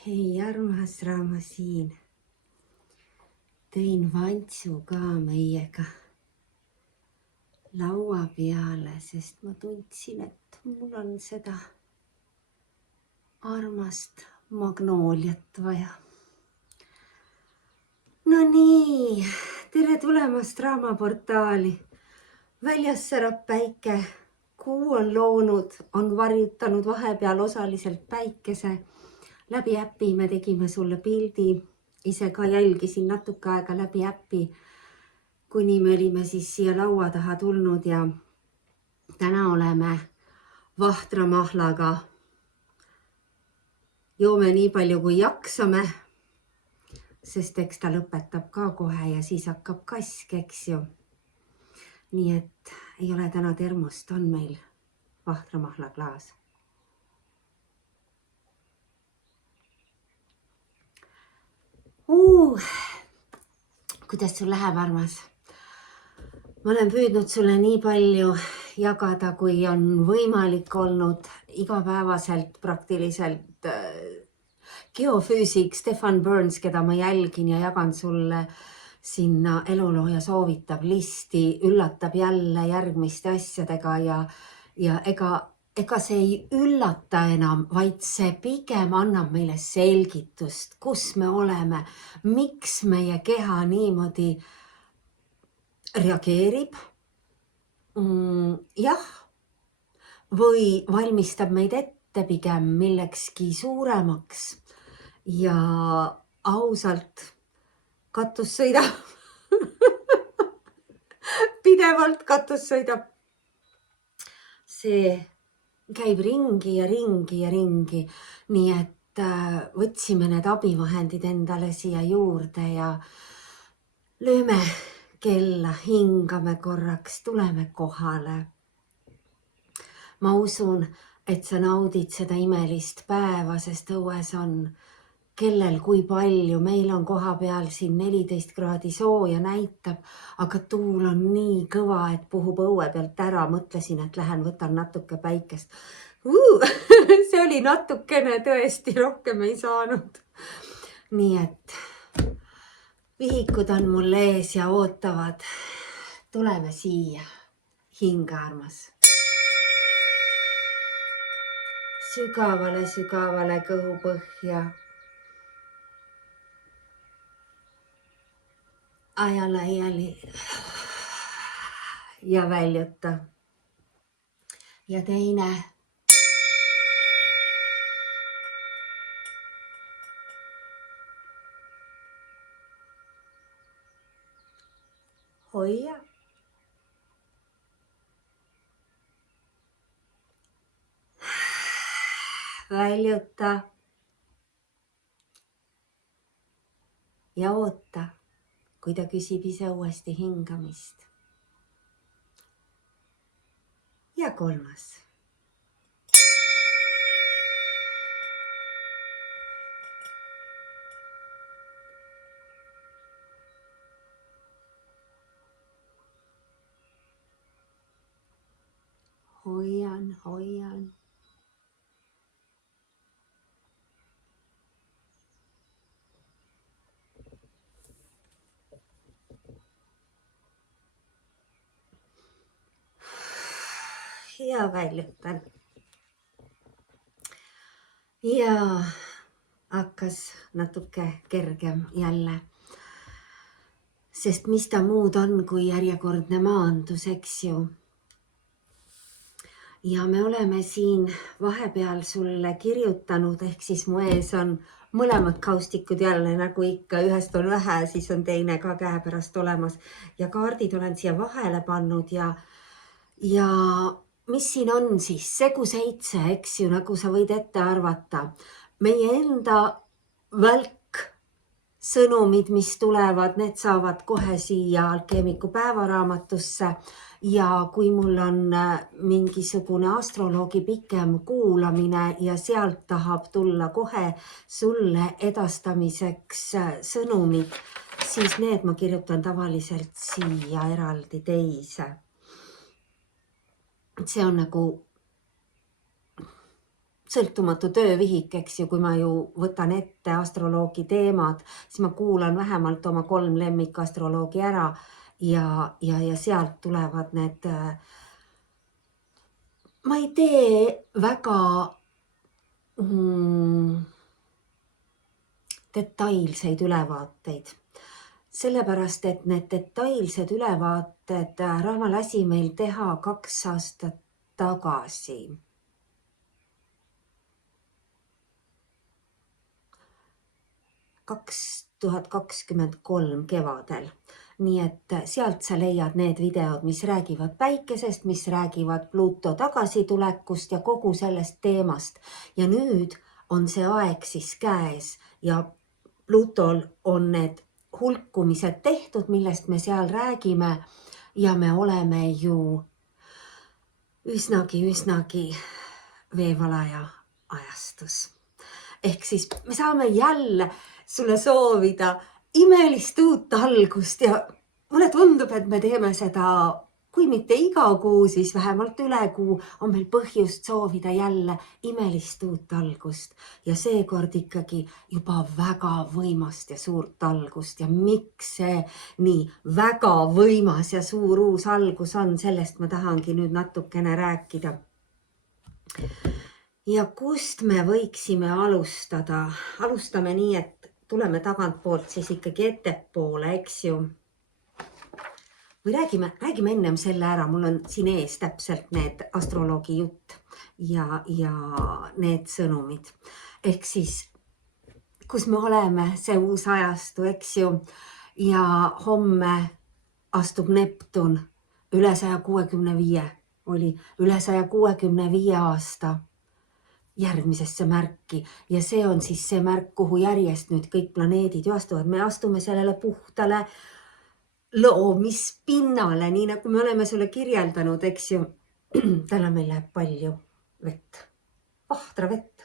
Hei, armas Raama siin. Tõin vantsu ka meiega laua peale, sest ma tundsin, et mul on seda armast magnooliat vaja. No nii, tere tulemast Raamaportaali. Väljas särab päike, kuu on loonud, on varjutanud vahepeal osaliselt päikese. Läbi äpi me tegime sulle pildi, ise ka jälgisin natuke aega läbi äpi, kuni me olime siis siia laua taha tulnud ja täna oleme Vahtra Mahlaga. Joome nii palju kui jaksame, sest eks ta lõpetab ka kohe ja siis hakkab kask, eks ju. Nii et ei ole täna termost, on meil Vahtra Mahla klaas. Kuidas sul läheb, armas? Ma olen püüdnud sulle nii palju jagada, kui on võimalik olnud igapäevaselt praktiliselt geofüüsik Stefan Burns, keda ma jälgin ja jagan sulle sinna elulooja soovitab listi, üllatab jälle järgmiste asjadega ja ega see ei üllata enam, vaid see pigem annab meile selgitust, kus me oleme, miks meie keha niimoodi reageerib. Jah, või valmistab meid ette pigem millekski suuremaks ja ausalt katus sõidab. Pidevalt katus sõidab. See käib ringi ja ringi ja ringi, nii et võtsime need abivahendid endale siia juurde ja lööme kella, hingame korraks, tuleme kohale. Ma usun, et sa naudid seda imelist päeva, sest õues on kellel kui palju, meil on koha peal siin 14 kraadi sooja näitab, aga tuul on nii kõva, et puhub õue pealt ära. Mõtlesin, et lähen võtan natuke päikest. See oli natukene tõesti, rohkem ei saanud. Nii et vihikud on mul ees ja ootavad. Tuleme siia. Hinga, armas. Sügavale kõhupõhja. Aja laiali ja väljuta. Ja teine. Hoia. Väljuta. Ja oota, kui ta küsib ise uuesti hingamist. Ja kolmas. Hoian. Ja väljutan. Ja hakkas natuke kergem jälle. Sest mis ta muud on kui järjekordne maandus, eks ju. Ja me oleme siin vahepeal sulle kirjutanud, ehk siis mu ees on mõlemad kaustikud jälle, nagu ikka, ühest on vähe, siis on teine ka käepärast olemas. Ja kaardid olen siia vahele pannud ja mis siin on siis? Segu 7, eks ju, nagu sa võid ette arvata. Meie enda välk sõnumid, mis tulevad, need saavad kohe siia alkeemiku päevaraamatusse. Ja kui mul on mingisugune astroloogi pikem kuulamine ja sealt tahab tulla kohe sulle edastamiseks sõnumid, siis need ma kirjutan tavaliselt siia eraldi teise. See on nagu sõltumatu töövihik, eks ju, kui ma ju võtan ette astroloogi teemad, siis ma kuulan vähemalt oma 3 lemmikastroloogi ära ja sealt tulevad need. Ma ei tee väga detailseid ülevaateid, sellepärast et need detailsed ülevaated Rahva lasi meil teha 2 aastat tagasi. 2023 kevadel. Nii et sealt sa leiad need videod, mis räägivad päikesest, mis räägivad Pluto tagasitulekust ja kogu sellest teemast. Ja nüüd on see aeg siis käes ja Plutol on need hulkumised tehtud, millest me seal räägime ja me oleme ju üsnagi veevalaja ajastus. Ehk siis me saame jälle sulle soovida imelist uut algust ja mulle tundub, et me teeme seda, kui mitte iga kuu, siis vähemalt üle kuu on meil põhjust soovida jälle imelist uut algust ja seekord ikkagi juba väga võimast ja suurt algust ja miks see nii väga võimas ja suur uus algus on, sellest ma tahangi nüüd natukene rääkida. Ja kust me võiksime alustada? Alustame nii, et tuleme tagantpoolt siis ikkagi ettepoole, eks ju. Või räägime ennem selle ära, mul on siin ees täpselt need astroloogi jutt ja need sõnumid. Ehk siis, kus me oleme, see uus ajastu, eks ju, ja homme astub Neptun üle 165, oli üle 165 aasta järgmisesse märki ja see on siis see märk, kuhu järjest nüüd kõik planeedid ju astuvad. Me astume sellele puhtale loomispinnale, nii nagu me oleme sulle kirjeldanud, eks ju. Täna meil läheb palju vett, vahtra vett.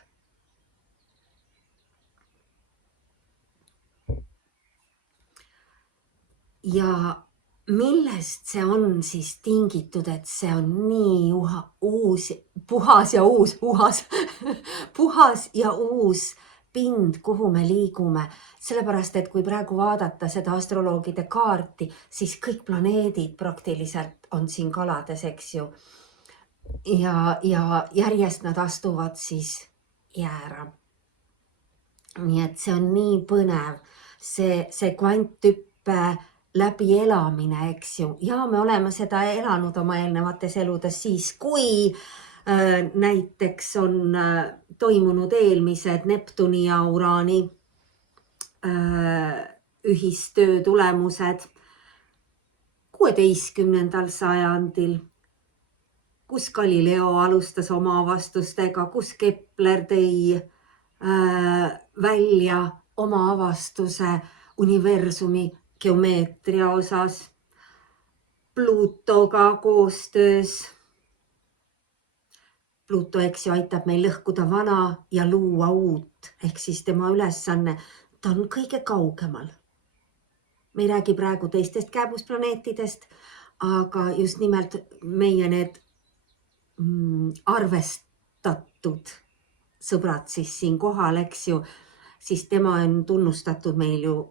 Ja millest see on siis tingitud, et see on nii puhas ja uus pind, kuhu me liigume. Sellepärast, et kui praegu vaadata seda astroloogide kaarti, siis kõik planeedid praktiliselt on siin kalades, eks ju. Ja järjest nad astuvad siis jäära. Nii et see on nii põnev, see kvanttüppe läbi elamine, eks ju. Ja me oleme seda elanud oma eelnevates eludes siis, kui näiteks on toimunud eelmised Neptuni ja Uraani ühistöö tulemused 16. sajandil, kus Galileo alustas oma avastustega, kus Kepler tõi välja oma avastuse universumi geomeetria osas, Plutoga koostöös. Pluto, eks ju, aitab meil lõhkuda vana ja luua uut, ehk siis tema ülesanne, ta on kõige kaugemal. Me ei räägi praegu teistest kääbusplaneetidest, aga just nimelt meie need arvestatud sõbrad siis siin kohal, eks ju, siis tema on tunnustatud meil ju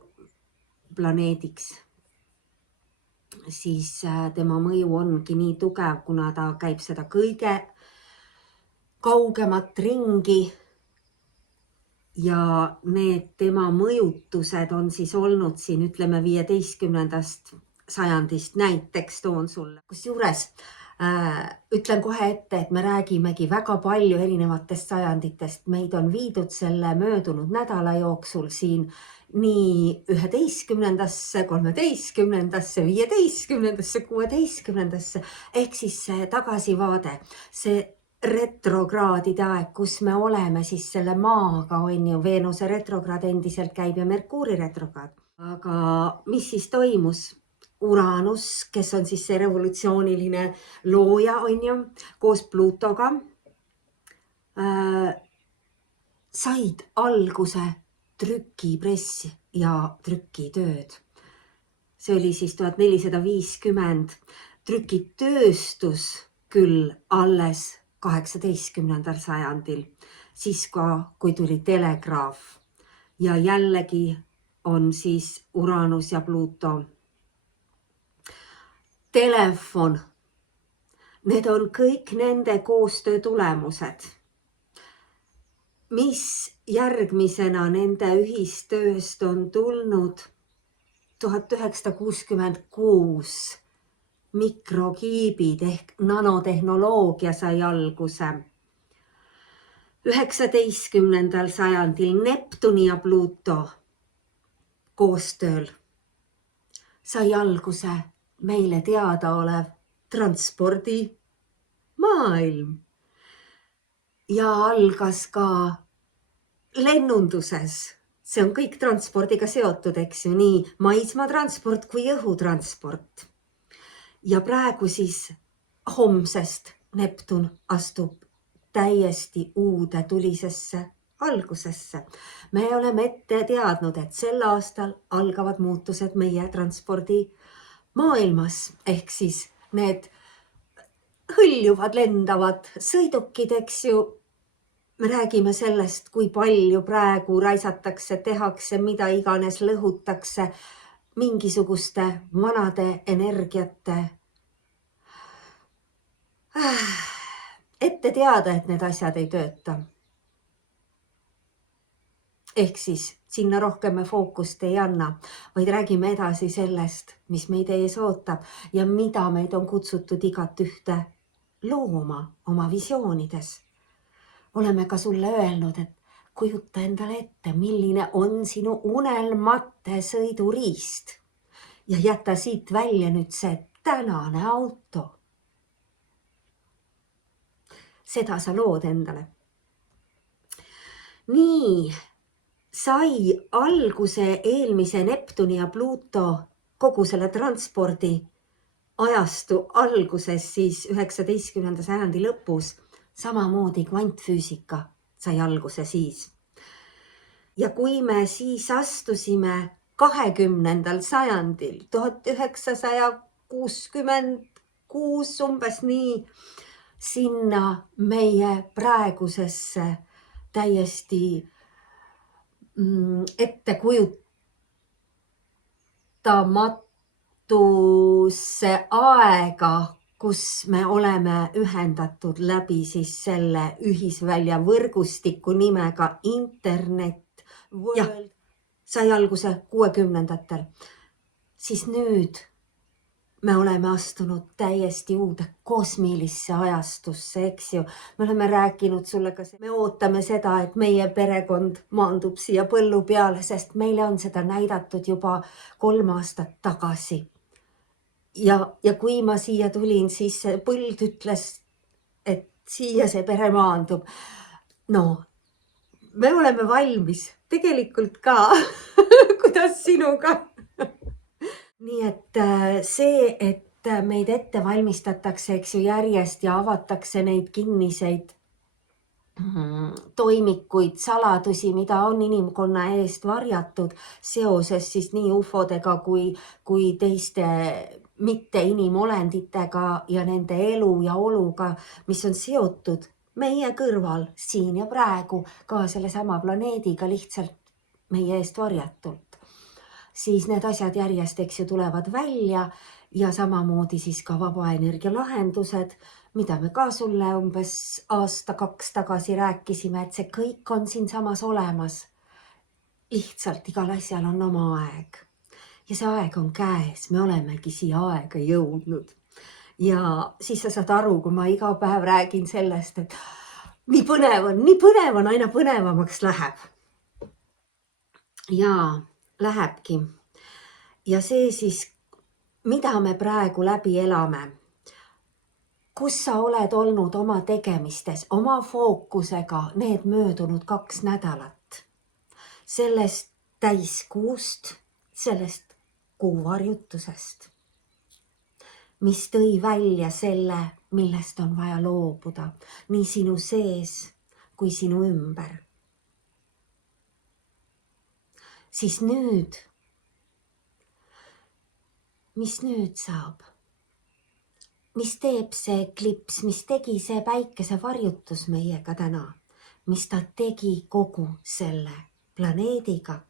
planeediks, siis tema mõju ongi nii tugev, kuna ta käib seda kõige kaugemat ringi ja need tema mõjutused on siis olnud siin, ütleme 15. sajandist näiteks toon sulle. Kusjuures ütlen kohe ette, et me räägimegi väga palju erinevatest sajanditest. Meid on viidud selle möödunud nädala jooksul siin nii 11., 13., 15., 16. ehk siis see tagasivaade, see retrograadide aeg, kus me oleme siis selle maaga, on ju, Veenuse retrograad endiselt käib ja Merkuuri retrograad. Aga mis siis toimus? Uranus, kes on siis see revolutsiooniline looja, on ju, koos Plutoga, said alguse trükipress ja trükitööd. See oli siis 1450. Trükitööstus küll alles 18. sajandil. siis kui tuli telegraaf ja jällegi on siis Uranus ja Pluto. Telefon, need on kõik nende koostöö tulemused, mis järgmisena nende ühistööst on tulnud 1966. Mikrokiibid ehk nanotehnoloogia sai alguse. 19. sajandil Neptuni ja Pluto koostööl sai alguse meile teadaolev transpordimaailm ja algas ka lennunduses. See on kõik transpordiga seotud, eks ju, nii maismaatransport kui õhutransport. Ja praegu siis homsest Neptun astub täiesti uude tulisesse algusesse. Me oleme ette teadnud, et sel aastal algavad muutused meie transpordi maailmas, ehk siis need hõljuvad lendavad sõidukid, eks ju. Me räägime sellest, kui palju praegu raisatakse, tehakse, mida iganes lõhutakse mingisuguste vanade energiate. Ette teada, et need asjad ei tööta. Ehk siis sinna rohkem me fookust ei anna, vaid räägime edasi sellest, mis meid ees ootab ja mida meid on kutsutud igat ühte looma oma visioonides. Oleme ka sulle öelnud, et kujuta endale ette, milline on sinu unelmate sõiduriist ja jäta siit välja nüüd see tänane auto. Seda sa lood endale. Nii sai alguse eelmise Neptuni ja Pluto kogu selle transpordi ajastu alguses siis 19. sajandi lõpus. Samamoodi kvantfüüsika sai alguse siis. Ja kui me siis astusime 20. sajandil, 1966 umbes nii, sinna meie praegusesse täiesti ettekujutamaatusse aega, kus me oleme ühendatud läbi siis selle ühisvälja võrgustiku nimega internet, sai alguse 60-ndatel. Siis nüüd me oleme astunud täiesti uude kosmilisse ajastusse, eks ju. Me oleme rääkinud sulle ka, me ootame seda, et meie perekond maandub siia põllu peale, sest meile on seda näidatud juba 3 aastat tagasi. Ja kui ma siia tulin, siis see põld ütles, et siia see pere maandub. No, me oleme valmis tegelikult ka. Kuidas sinuga? Nii et see, et meid ette valmistatakse, eks ju, järjest ja avatakse neid kinniseid toimikuid, saladusi, mida on inimkonna eest varjatud seoses siis nii ufodega kui teiste mitte inimolenditega ja nende elu ja oluga, mis on seotud meie kõrval siin ja praegu ka selle sama planeediga lihtsalt meie eest varjatult. Siis need asjad järjest, eks ju, tulevad välja ja samamoodi siis ka vabaenergia lahendused, mida me ka sulle umbes 1-2 aastat tagasi rääkisime, et see kõik on siin samas olemas. Lihtsalt igal asjal on oma aeg. Ja see aeg on käes, me olemegi siia aega jõudnud. Ja siis sa saad aru, kui ma iga päev räägin sellest, et nii põnev on, aina põnevamaks läheb. Ja lähebki. Ja see siis, mida me praegu läbi elame, kus sa oled olnud oma tegemistes, oma fookusega need möödunud 2 nädalat. Sellest täiskuust, sellest kuuvarjutusest, mis tõi välja selle, millest on vaja loobuda, nii sinu sees kui sinu ümber. Siis nüüd, mis nüüd saab? Mis teeb see klips, mis tegi see päikesevarjutus meiega täna? mis ta tegi kogu selle planeediga.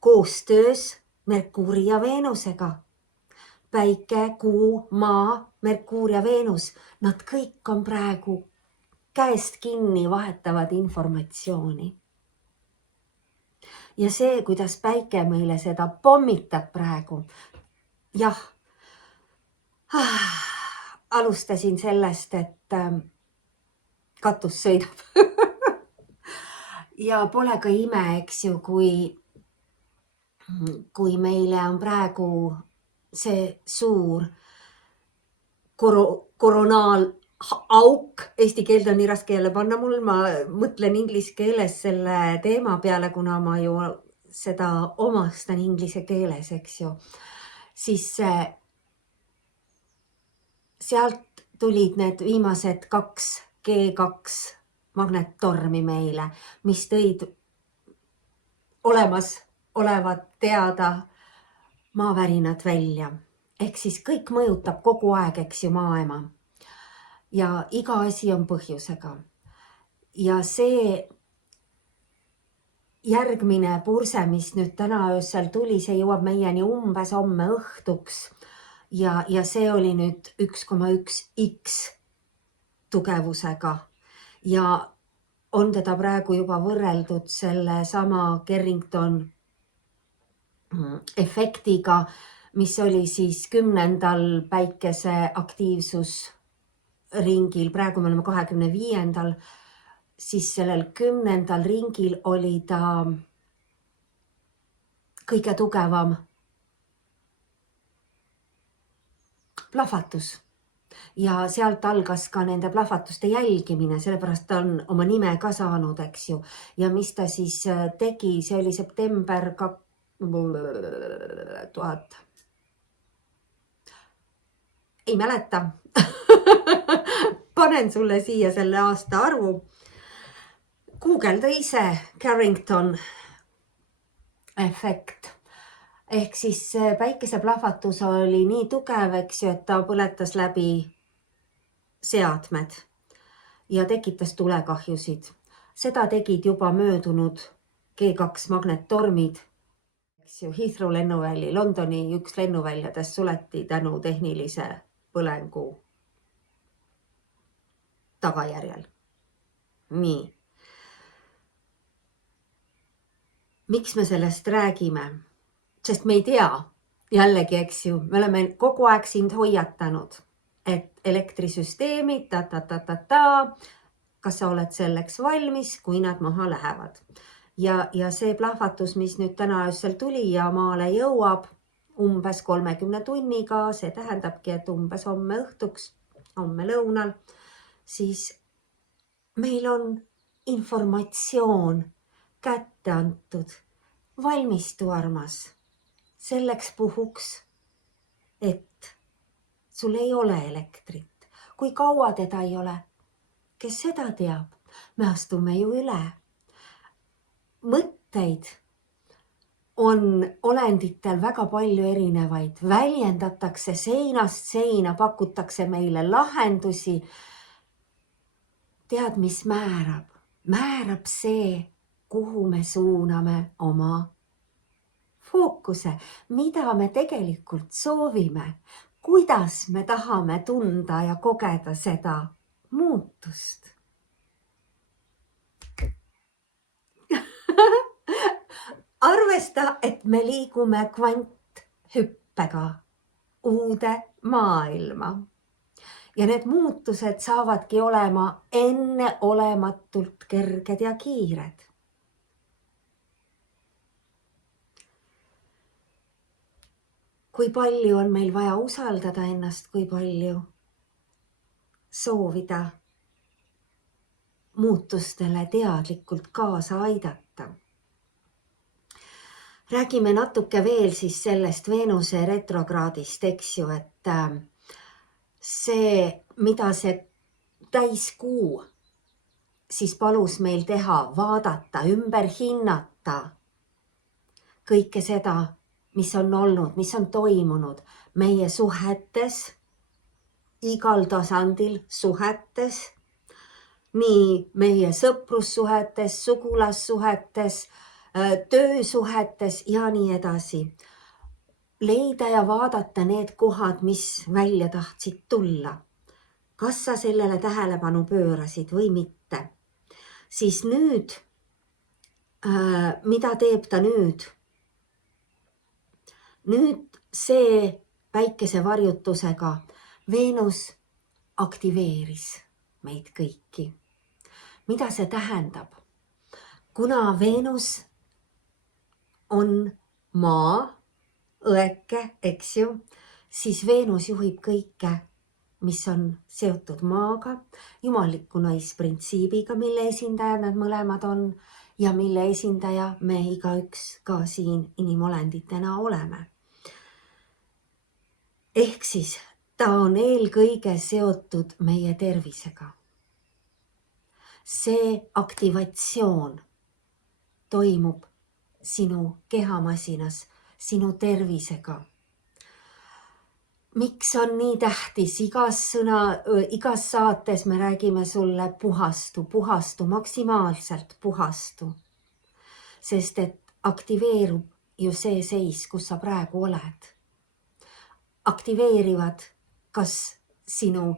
Koostöös Merkuuri ja Veenusega. Päike, Kuu, Maa, Merkuur ja Veenus, nad kõik on praegu käest kinni, vahetavad informatsiooni. Ja see, kuidas päike meile seda pommitab praegu. Jah, alustasin sellest, et katus sõidab. Ja pole ka ime, eks ju, kui meile on praegu see suur koronaalaauk, eesti keelde on nii raske jälle panna mul, ma mõtlen inglise keeles selle teema peale, kuna ma ju seda omastan inglise keeles, eks ju, siis sealt tulid need viimased 2 G2 magnettormi meile, mis tõid olemas olevat teada maavärinad välja. Ehk siis kõik mõjutab kogu aeg, eks ju, maailma. Ja iga asi on põhjusega. Ja see järgmine purse, mis nüüd täna öösel tuli, see jõuab meieni umbes homme õhtuks. Ja see oli nüüd 1,1x tugevusega. Ja on teda praegu juba võrreldud selle sama Carrington efektiga, mis oli siis 10. päikese aktiivsusringil, praegu me oleme 25. Siis sellel 10. ringil oli ta kõige tugevam plahvatus. Ja sealt algas ka nende plahvatuste jälgimine, sellepärast ta on oma nime ka saanud, eks ju. Ja mis ta siis tegi, see oli september 2000. Ei mäleta. Panen sulle siia selle aasta arvu. Googleda ise Carrington efekt. Ehk siis päikeseplahvatus oli nii tugev, eks ju, et ta põletas läbi seadmed ja tekitas tulekahjusid. Seda tegid juba möödunud G2 magnettormid. Heathrow lennuväli, Londoni üks lennuväljadest suleti tänu tehnilise põlengu tagajärjel. Nii. Miks me sellest räägime? Sest me ei tea, jällegi, eks ju, me oleme kogu aeg sind hoiatanud, et elektrisüsteemid, kas sa oled selleks valmis, kui nad maha lähevad. Ja see plahvatus, mis nüüd täna öösel tuli ja maale jõuab umbes 30 tunniga, see tähendabki, et umbes homme õhtuks, homme lõunal, siis meil on informatsioon kätte antud. Valmistu, armas, selleks puhuks, et sul ei ole elektrit. Kui kaua teda ei ole, kes seda teab, me astume ju üle. Mõtteid on olenditel väga palju erinevaid, väljendatakse seinast seina, pakutakse meile lahendusi. Tead, mis määrab? Määrab see, kuhu me suuname oma fookuse, mida me tegelikult soovime, kuidas me tahame tunda ja kogeda seda muutust. Arvesta, et me liigume kvanthüppega uude maailma. Ja need muutused saavadki olema enneolematult kerged ja kiired. Kui palju on meil vaja usaldada ennast, kui palju soovida muutustele teadlikult kaasa aidata. Räägime natuke veel siis sellest Veenuse retrograadist, eks ju, et see, mida see täiskuu siis palus meil teha, vaadata, ümber hinnata kõike seda, mis on olnud, mis on toimunud meie suhetes, igal tasandil suhetes, nii meie sõprussuhetes, sugulassuhetes, töösuhetes ja nii edasi. Leida ja vaadata need kohad, mis välja tahtsid tulla. Kas sa sellele tähelepanu pöörasid või mitte? Siis nüüd, mida teeb ta nüüd? Nüüd see päikesevarjutusega Veenus aktiveeris meid kõiki. Mida see tähendab? Kuna Veenus on maa, õeke, eks ju, siis Veenus juhib kõike, mis on seotud maaga, jumaliku naisprintsiibiga, mille esindajad nad mõlemad on ja mille esindaja me igaüks ka siin inimolenditena oleme. Ehk siis ta on eelkõige seotud meie tervisega. See aktivatsioon toimub sinu kehamasinas, sinu tervisega. Miks on nii tähtis? Igas saates me räägime sulle puhastu, maksimaalselt puhastu. Sest et aktiveerub ju see seis, kus sa praegu oled. Aktiveerivad kas sinu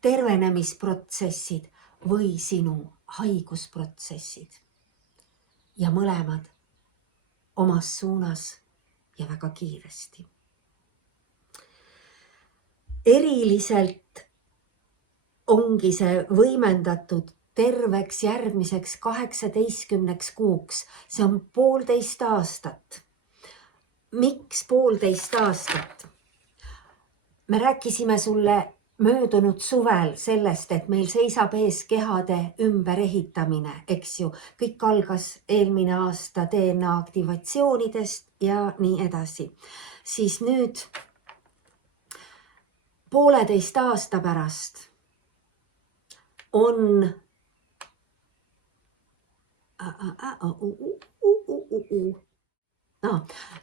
tervenemisprotsessid või sinu haigusprotsessid. Ja mõlemad omas suunas ja väga kiiresti. Eriliselt ongi see võimendatud terveks järgmiseks 18 kuuks. See on 1,5 aastat. Miks 1,5 aastat? Me rääkisime sulle möödunud suvel sellest, et meil seisab ees kehade ümberehitamine, eks ju. Kõik algas eelmine aasta DNA aktivatsioonidest ja nii edasi. Siis nüüd 1,5 aasta pärast on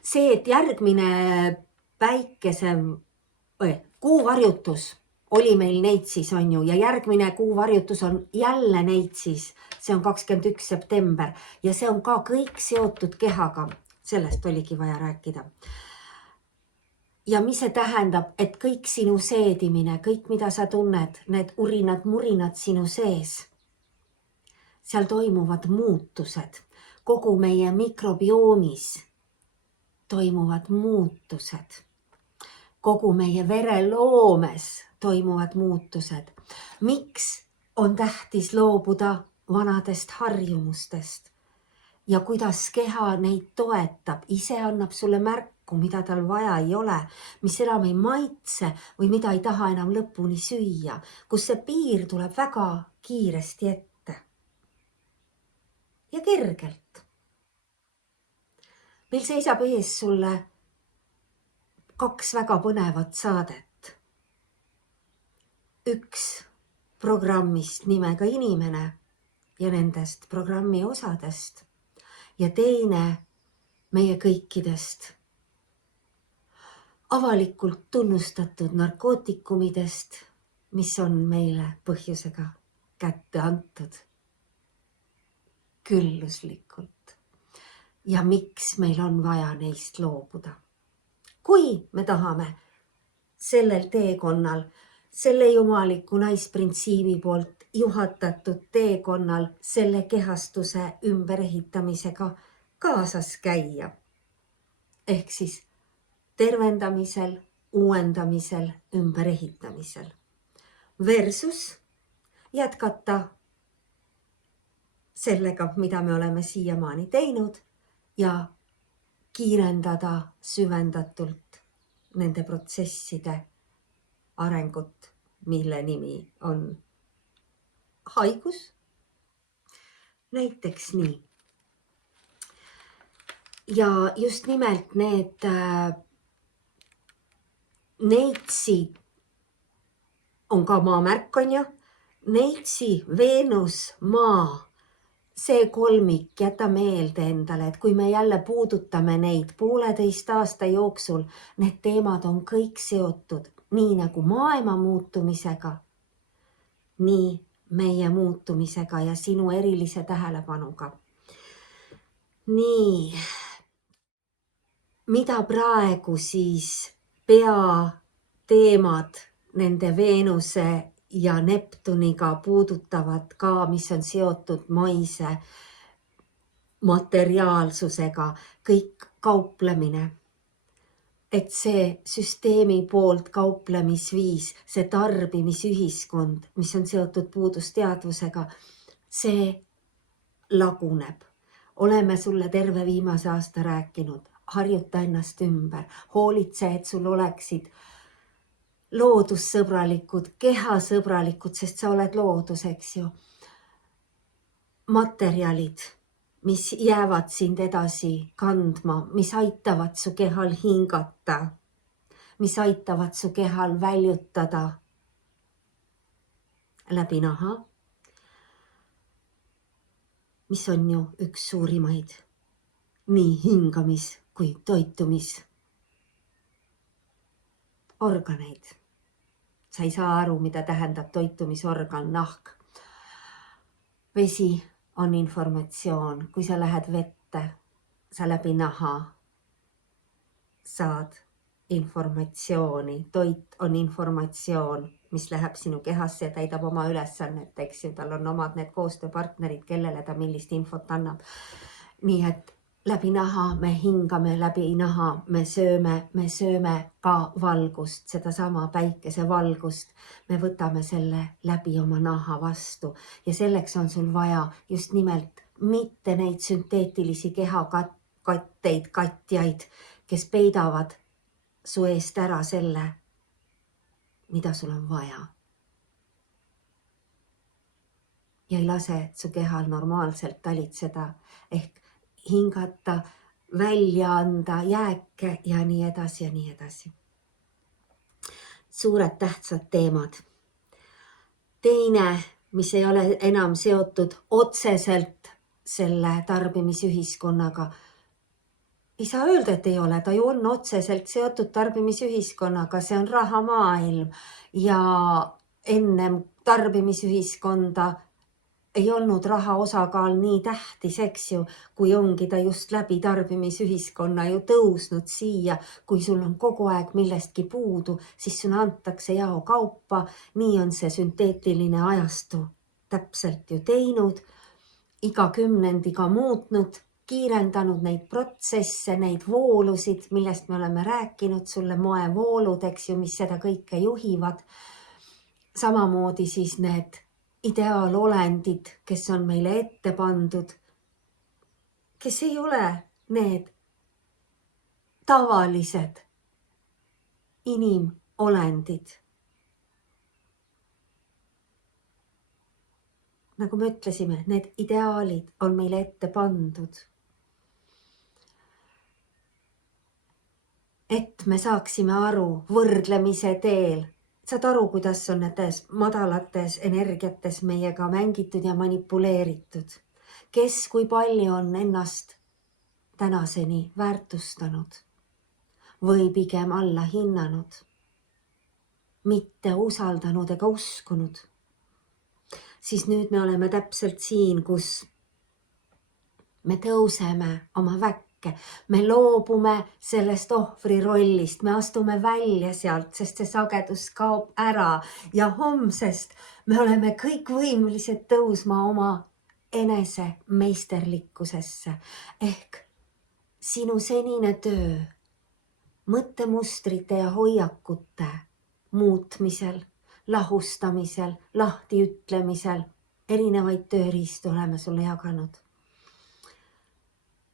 see, et järgmine kuuvarjutus oli meil Neitsis, on ju, ja järgmine kuuvarjutus on jälle Neitsis, see on 21 september ja see on ka kõik seotud kehaga, sellest oligi vaja rääkida. Ja mis see tähendab, et kõik sinu seedimine, kõik mida sa tunned, need urinad, murinad sinu sees, seal toimuvad muutused, kogu meie mikrobiomis toimuvad muutused, kogu meie vereloomes toimuvad muutused. Miks on tähtis loobuda vanadest harjumustest ja kuidas keha neid toetab, ise annab sulle märku, mida tal vaja ei ole, mis enam ei maitse või mida ei taha enam lõpuni süüa, kus see piir tuleb väga kiiresti ette ja kergelt. Meil seisab ees sulle 2 väga põnevat saadet. Üks programmist nimega Inimene ja nendest programmi osadest ja teine meie kõikidest avalikult tunnustatud narkootikumidest, mis on meile põhjusega kätte antud külluslikult ja miks meil on vaja neist loobuda. Kui me tahame sellel teekonnal, selle jumaliku naisprintsiibi poolt juhatatud teekonnal selle kehastuse ümberehitamisega kaasas käia, ehk siis tervendamisel, uuendamisel, ümberehitamisel versus jätkata sellega, mida me oleme siiamaani teinud ja kiirendada süvendatult nende protsesside arengut, mille nimi on haigus. Näiteks nii. Ja just nimelt need Neitsi on ka maamärk, on ju. Neitsi, Veenus, maa. See kolmik, jäta meelde endale, et kui me jälle puudutame neid 1,5 aasta jooksul, need teemad on kõik seotud nii nagu maailma muutumisega, nii meie muutumisega ja sinu erilise tähelepanuga. Nii, mida praegu siis peateemad nende Veenuse ja Neptuniga puudutavad ka, mis on seotud maise materiaalsusega, kõik kauplemine. Et see süsteemi poolt kauplemisviis, see tarbimisühiskond, mis on seotud puudusteadvusega, see laguneb. Oleme sulle terve viimase aasta rääkinud, harjuta ennast ümber, hoolitse, et sul oleksid loodussõbralikud, kehasõbralikud, sest sa oled loodus, eks ju. Materjalid, mis jäävad sind edasi kandma, mis aitavad su kehal hingata, mis aitavad su kehal väljutada läbi naha, mis on ju üks suurimaid nii hingamis kui toitumis organeid. Sa ei saa aru, mida tähendab toitumisorgan, nahk. Vesi on informatsioon, kui sa lähed vette, sa läbi naha saad informatsiooni, toit on informatsioon, mis läheb sinu kehasse ja täidab oma ülesannet, eks ju, tal on omad need koostööpartnerid, kellele ta millist infot annab. Nii et läbi naha me hingame, läbi naha me sööme ka valgust, sedasama päikesevalgust. Me võtame selle läbi oma naha vastu ja selleks on sul vaja just nimelt mitte neid sünteetilisi kehakatteid, katjaid, kes peidavad su eest ära selle, mida sul on vaja. Ja ei lase su kehal normaalselt talitseda ehk hingata, välja anda jääke ja nii edasi ja nii edasi. Suured tähtsad teemad. Teine, mis ei ole enam seotud otseselt selle tarbimisühiskonnaga. Ei saa öelda, et ei ole, ta ju on otseselt seotud tarbimisühiskonnaga, see on rahamaailm ja ennem tarbimisühiskonda ei olnud raha osakaal nii tähtis, eks ju, kui ongi ta just läbi tarbimisühiskonna ju tõusnud siia. Kui sul on kogu aeg millestki puudu, siis sulle antakse jaokaupa. Nii on see sünteetiline ajastu täpselt ju teinud, iga kümnendiga muutnud, kiirendanud neid protsesse, neid voolusid, millest me oleme rääkinud sulle, moevoolud, eks ju, mis seda kõike juhivad. Samamoodi siis need ideaalolendid, kes on meile ette pandud, kes ei ole need tavalised inimolendid. Nagu me ütlesime, need ideaalid on meile ette pandud. Et me saaksime aru võrdlemise teel. Saad aru, kuidas on nendes madalates energiates meiega mängitud ja manipuleeritud. Kes kui palju on ennast tänaseni väärtustanud või pigem alla hinnanud, mitte usaldanud ega uskunud. Siis nüüd me oleme täpselt siin, kus me tõuseme oma väkke. Me loobume sellest ohvri rollist, me astume välja sealt, sest see sagedus kaob ära ja homsest me oleme kõik võimelised tõusma oma enese meisterlikkusesse ehk sinu senine töö mõttemustrite ja hoiakute muutmisel, lahustamisel, lahtiütlemisel, erinevaid tööriistu oleme sulle jaganud.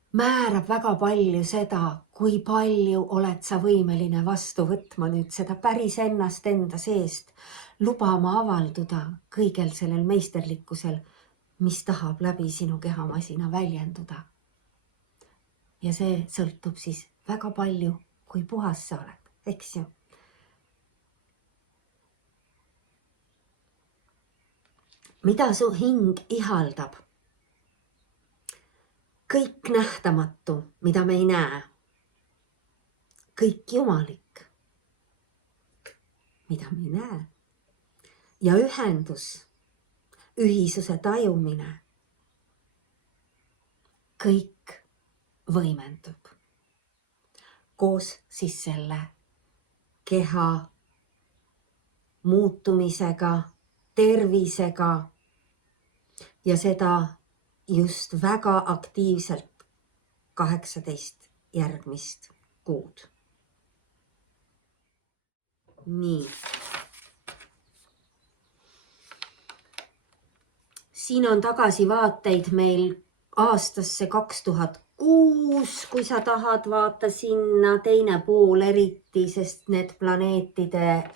Määrab väga palju seda, kui palju oled sa võimeline vastu võtma nüüd seda päris ennast enda seest, lubama avalduda kõigel sellel meisterlikkusel, mis tahab läbi sinu kehamasina väljenduda. Ja see sõltub siis väga palju, kui puhas sa oled, eks ju. Mida su hing ihaldab? Kõik nähtamatu, mida me ei näe. Kõik jumalik, mida me ei näe. Ja ühendus ühisuse tajumine, kõik võimendub koos siis selle keha muutumisega, tervisega ja seda just väga aktiivselt 18 järgmist kuud. Nii. Siin on tagasivaateid meil aastasse 2006, kui sa tahad vaata sinna, teine pool eriti, sest need planeetide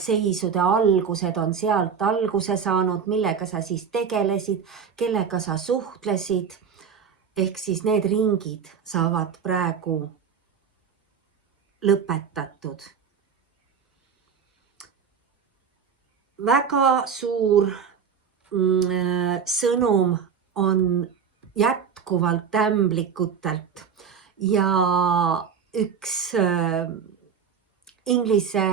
seisude algused on sealt alguse saanud, millega sa siis tegelesid, kellega sa suhtlesid. Ehk siis need ringid saavad praegu lõpetatud. Väga suur sõnum on jätkuvalt ämblikutelt ja üks inglise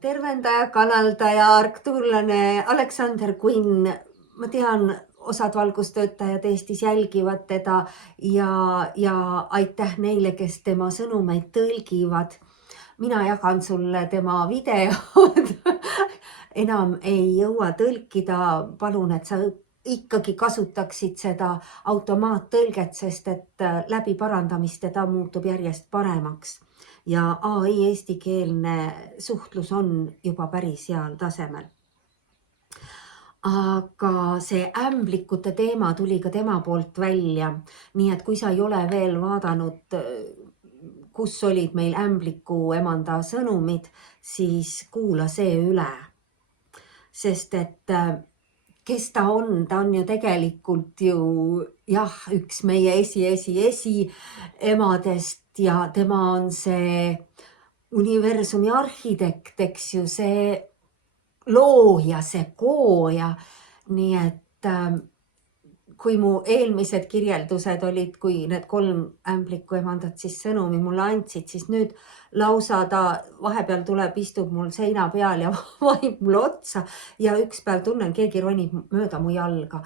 tervendaja, kanaldaja, arcturlane Alexander Quinn, ma tean, osad valgustöötajad Eestis jälgivad teda ja aitäh neile, kes tema sõnumeid tõlgivad. Mina jagan sulle tema videod. Enam ei jõua tõlkida, palun, et sa ikkagi kasutaksid seda automaattõlget, sest et läbi parandamist ta muutub järjest paremaks. Ja AI eestikeelne suhtlus on juba päris heal tasemel. Aga see ämblikute teema tuli ka tema poolt välja. Nii et kui sa ei ole veel vaadanud, kus olid meil ämbliku emanda sõnumid, siis kuula see üle. Sest et kes ta on ju tegelikult jah, üks meie esi emadest ja tema on see universumi arhitekt, eks ju, see looja, see kooja. Nii et kui mu eelmised kirjeldused olid, kui need 3 ämbliku emandat siis sõnumi mulle andsid, siis nüüd lausa ta vahepeal tuleb, istub mul seina peal ja vaib mulle otsa ja üks päev tunnen, keegi ronib mööda mu jalga.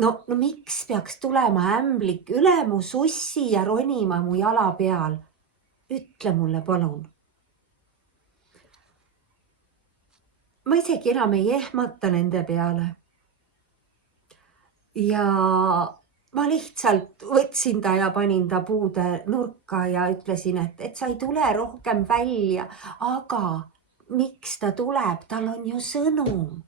No miks peaks tulema ämblik üle mu sussi ja ronima mu jala peal? Ütle mulle palun. Ma isegi enam ei ehmata nende peale. Ja ma lihtsalt võtsin ta ja panin ta puude nurka ja ütlesin, et sa ei tule rohkem välja, aga miks ta tuleb? Tal on ju sõnum.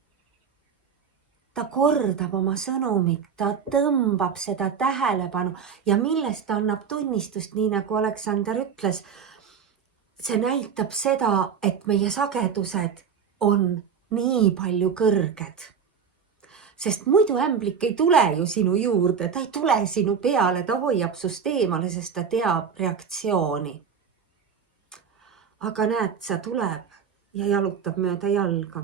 Ta kordab oma sõnumit, ta tõmbab seda tähelepanu ja millest ta annab tunnistust, nii nagu Alexander ütles, see näitab seda, et meie sagedused on nii palju kõrged. Sest muidu ämblik ei tule ju sinu juurde, ta ei tule sinu peale, ta hoiab sust eemale, sest ta teab reaktsiooni. Aga näed, sa tuleb ja jalutab mööda jalga.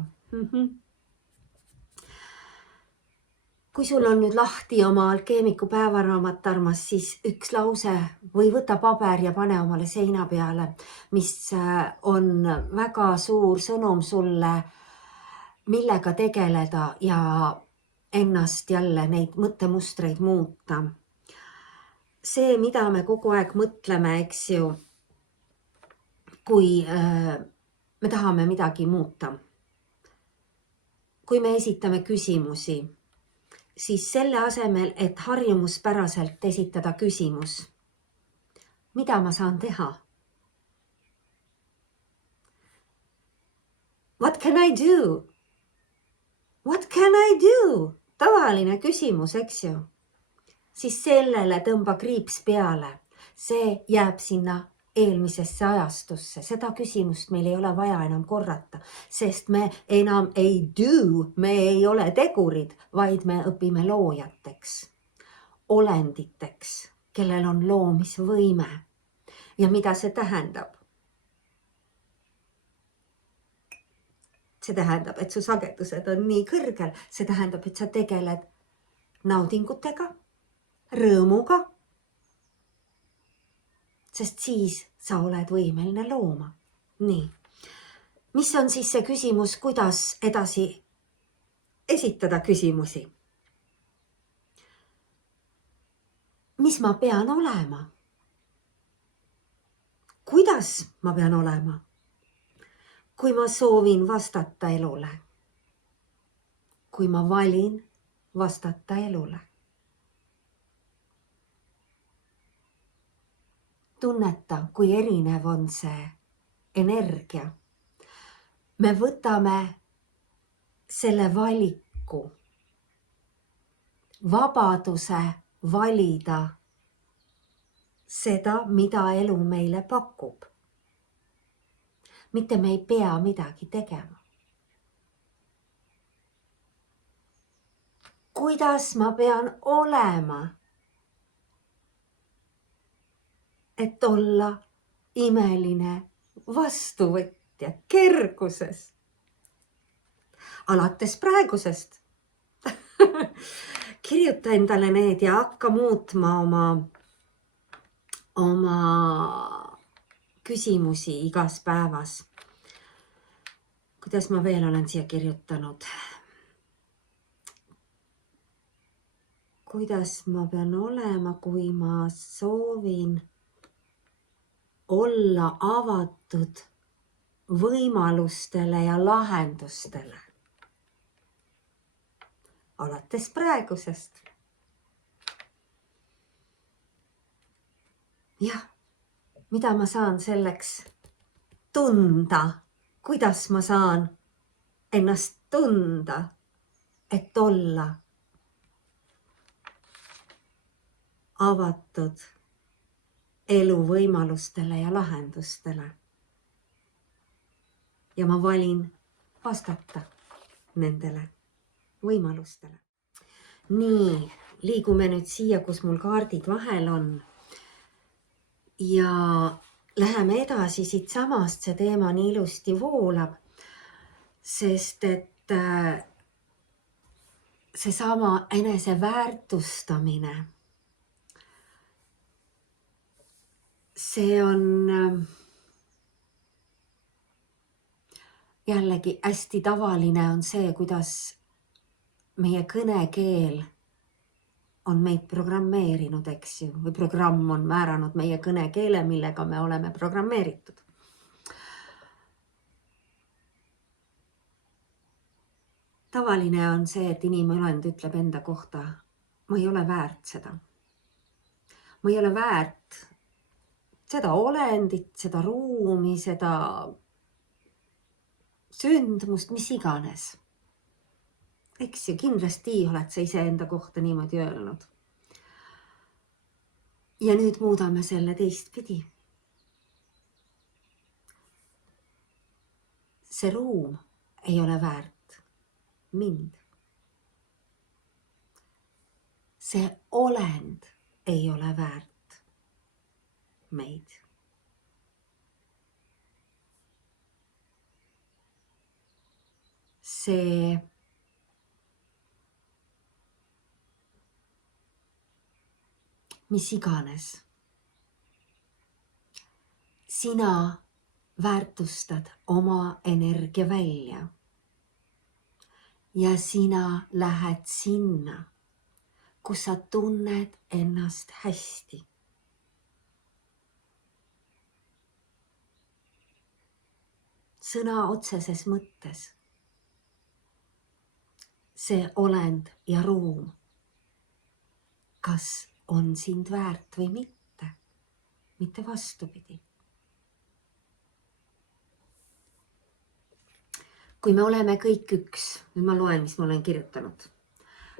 Kui sul on nüüd lahti oma alkeemiku päevaraamat, armas, siis üks lause või võta paber ja pane omale seina peale, mis on väga suur sõnum sulle, millega tegeleda ja ennast jälle neid mõttemustreid muuta. See, mida me kogu aeg mõtleme, eks ju, kui me tahame midagi muuta. Kui me esitame küsimusi, siis selle asemel, et harjumuspäraselt esitada küsimus, mida ma saan teha? What can I do? What can I do? Tavaline küsimus, eks ju. Siis sellele tõmba kriips peale. See jääb sinna eelmisesse ajastusse. Seda küsimust meil ei ole vaja enam korrata, sest me enam ei do, me ei ole tegurid, vaid me õpime loojateks, olenditeks, kellel on loomisvõime. Ja mida see tähendab? See tähendab, et su sagedused on nii kõrgel, see tähendab, et sa tegeled naudingutega, rõõmuga, sest siis sa oled võimeline looma. Nii, mis on siis see küsimus, kuidas edasi esitada küsimusi? mis ma pean olema? Kuidas ma pean olema, kui ma soovin vastata elule? Kui ma valin vastata elule? Tunneta, kui erinev on see energia. Me võtame selle valiku, vabaduse valida seda, mida elu meile pakub. Mitte me ei pea midagi tegema. Kuidas ma pean olema, et olla imeline vastuvõtja kerguses? Alates praegusest. Kirjuta endale need ja hakka muutma oma küsimusi igas päevas. Kuidas ma veel olen siia kirjutanud? Kuidas ma pean olema, kui ma soovin olla avatud võimalustele ja lahendustele? Alates praegusest. Jah, mida ma saan selleks tunda? Kuidas ma saan ennast tunda, et olla avatud elu võimalustele ja lahendustele? Ja ma valin vastata nendele võimalustele. Nii, liigume nüüd siia, kus mul kaardid vahel on. Ja läheme edasi siit samast, see teema nii ilusti voolab, sest et seesama eneseväärtustamine, see on jällegi hästi tavaline on see, kuidas meie kõnekeel on meid programmeerinud, eks ju, või programm on määranud meie kõnekeele, millega me oleme programmeeritud. Tavaline on see, et inimolend ütleb enda kohta, ma ei ole väärt seda. Ma ei ole väärt seda olendit, seda ruumi, seda sündmust, mis iganes. Eks ju, kindlasti oled sa iseenda kohta niimoodi öelnud. Ja nüüd muudame selle teistpidi. See ruum ei ole väärt mind. See olend ei ole väärt meid. See mis iganes. Sina väärtustad oma energia välja ja sina lähed sinna, kus sa tunned ennast hästi. Sõna otseses mõttes. See olend ja ruum, kas on sind väärt või mitte vastupidi. Kui me oleme kõik üks, nüüd ma loen, mis ma olen kirjutanud,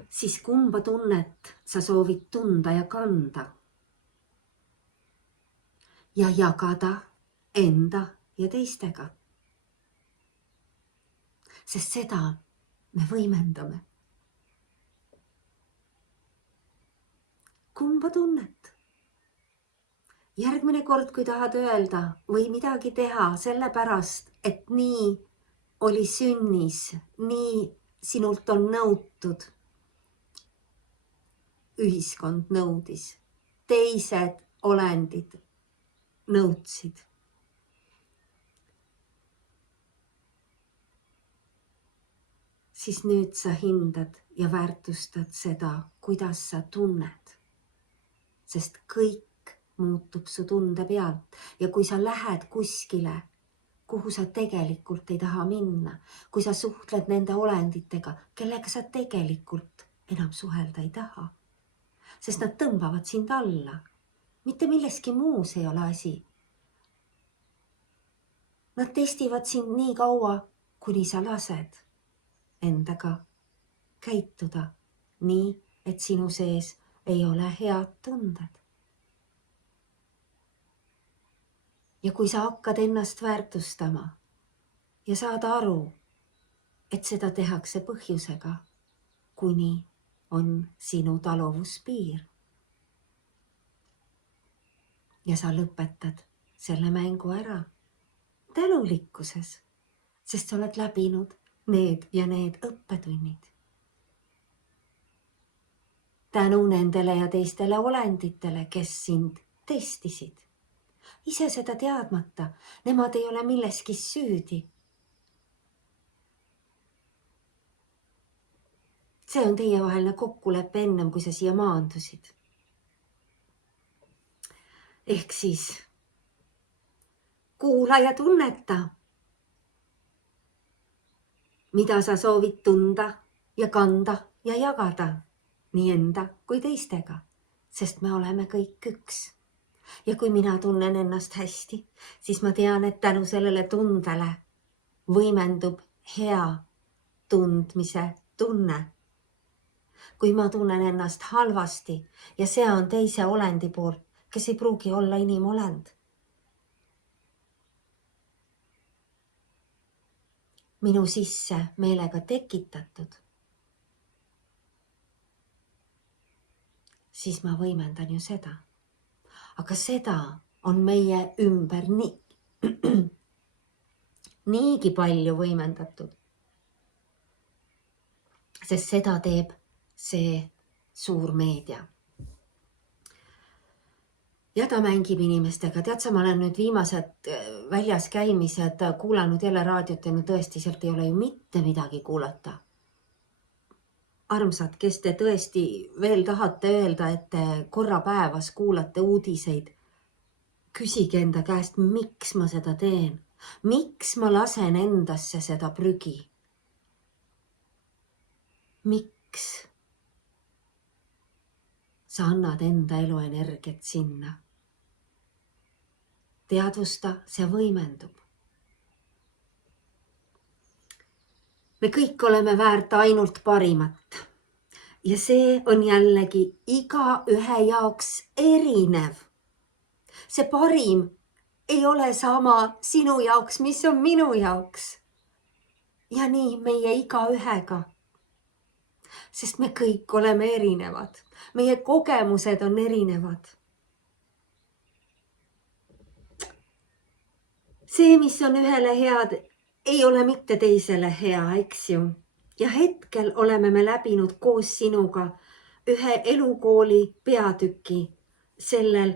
siis kumba tunnet sa soovid tunda ja kanda ja jagada enda ja teistega. Sest seda me võimendame. Kumba tunnet? Järgmine kord, kui tahad öelda või midagi teha sellepärast, et nii oli sünnis, nii sinult on nõutud. Ühiskond nõudis, teised olendid nõudsid. Siis nüüd sa hindad ja väärtustad seda, kuidas sa tunned. sest kõik muutub su tunde pealt ja kui sa lähed kuskile, kuhu sa tegelikult ei taha minna, kui sa suhtled nende olenditega, kellega sa tegelikult enam suhelda ei taha, sest nad tõmbavad sind alla. Mitte milleski muus ei ole asi. Nad testivad sind nii kaua, kuni sa lased endaga käituda nii, et sinu sees ei ole head tunded. Ja kui sa hakkad ennast väärtustama ja saad aru, et seda tehakse põhjusega, kuni on sinu taluvuspiir. Ja sa lõpetad selle mängu ära tänulikkuses, sest sa oled läbinud need ja need õppetunnid. Tänu nendele ja teistele olenditele, kes sind testisid. Ise seda teadmata, nemad ei ole milleski süüdi. See on teievaheline kokkulepe ennem, kui sa siia maandusid. Ehk siis kuula ja tunneta, mida sa soovid tunda ja kanda ja jagada nii enda kui teistega, sest me oleme kõik üks. Ja kui mina tunnen ennast hästi, siis ma tean, et tänu sellele tundele võimendub hea tundmise tunne. Kui ma tunnen ennast halvasti ja see on teise olendi poolt, kes ei pruugi olla inimolend. Minu sisse meelega tekitatud, siis ma võimendan ju seda. Aga seda on meie ümber niigi palju võimendatud, sest seda teeb see suur meedia. Ja ta mängib inimestega. Tead sa, ma olen nüüd viimased väljas käimised kuulanud jälle raadiot ja no tõesti, sealt ei ole ju mitte midagi kuulata. Armsad, kes te tõesti veel tahate öelda, et te korra päevas kuulate uudiseid, küsige enda käest, miks ma seda teen? Miks ma lasen endasse seda prügi? Miks sa annad enda eluenergiat sinna? Teadvusta, see võimendub. Me kõik oleme väärt ainult parimat. Ja see on jällegi iga ühe jaoks erinev. See parim ei ole sama sinu jaoks, mis on minu jaoks. Ja nii meie iga ühega. Sest me kõik oleme erinevad. Meie kogemused on erinevad. See, mis on ühele head, ei ole mitte teisele hea, eks ju. Ja hetkel oleme me läbinud koos sinuga ühe elukooli peatüki sellel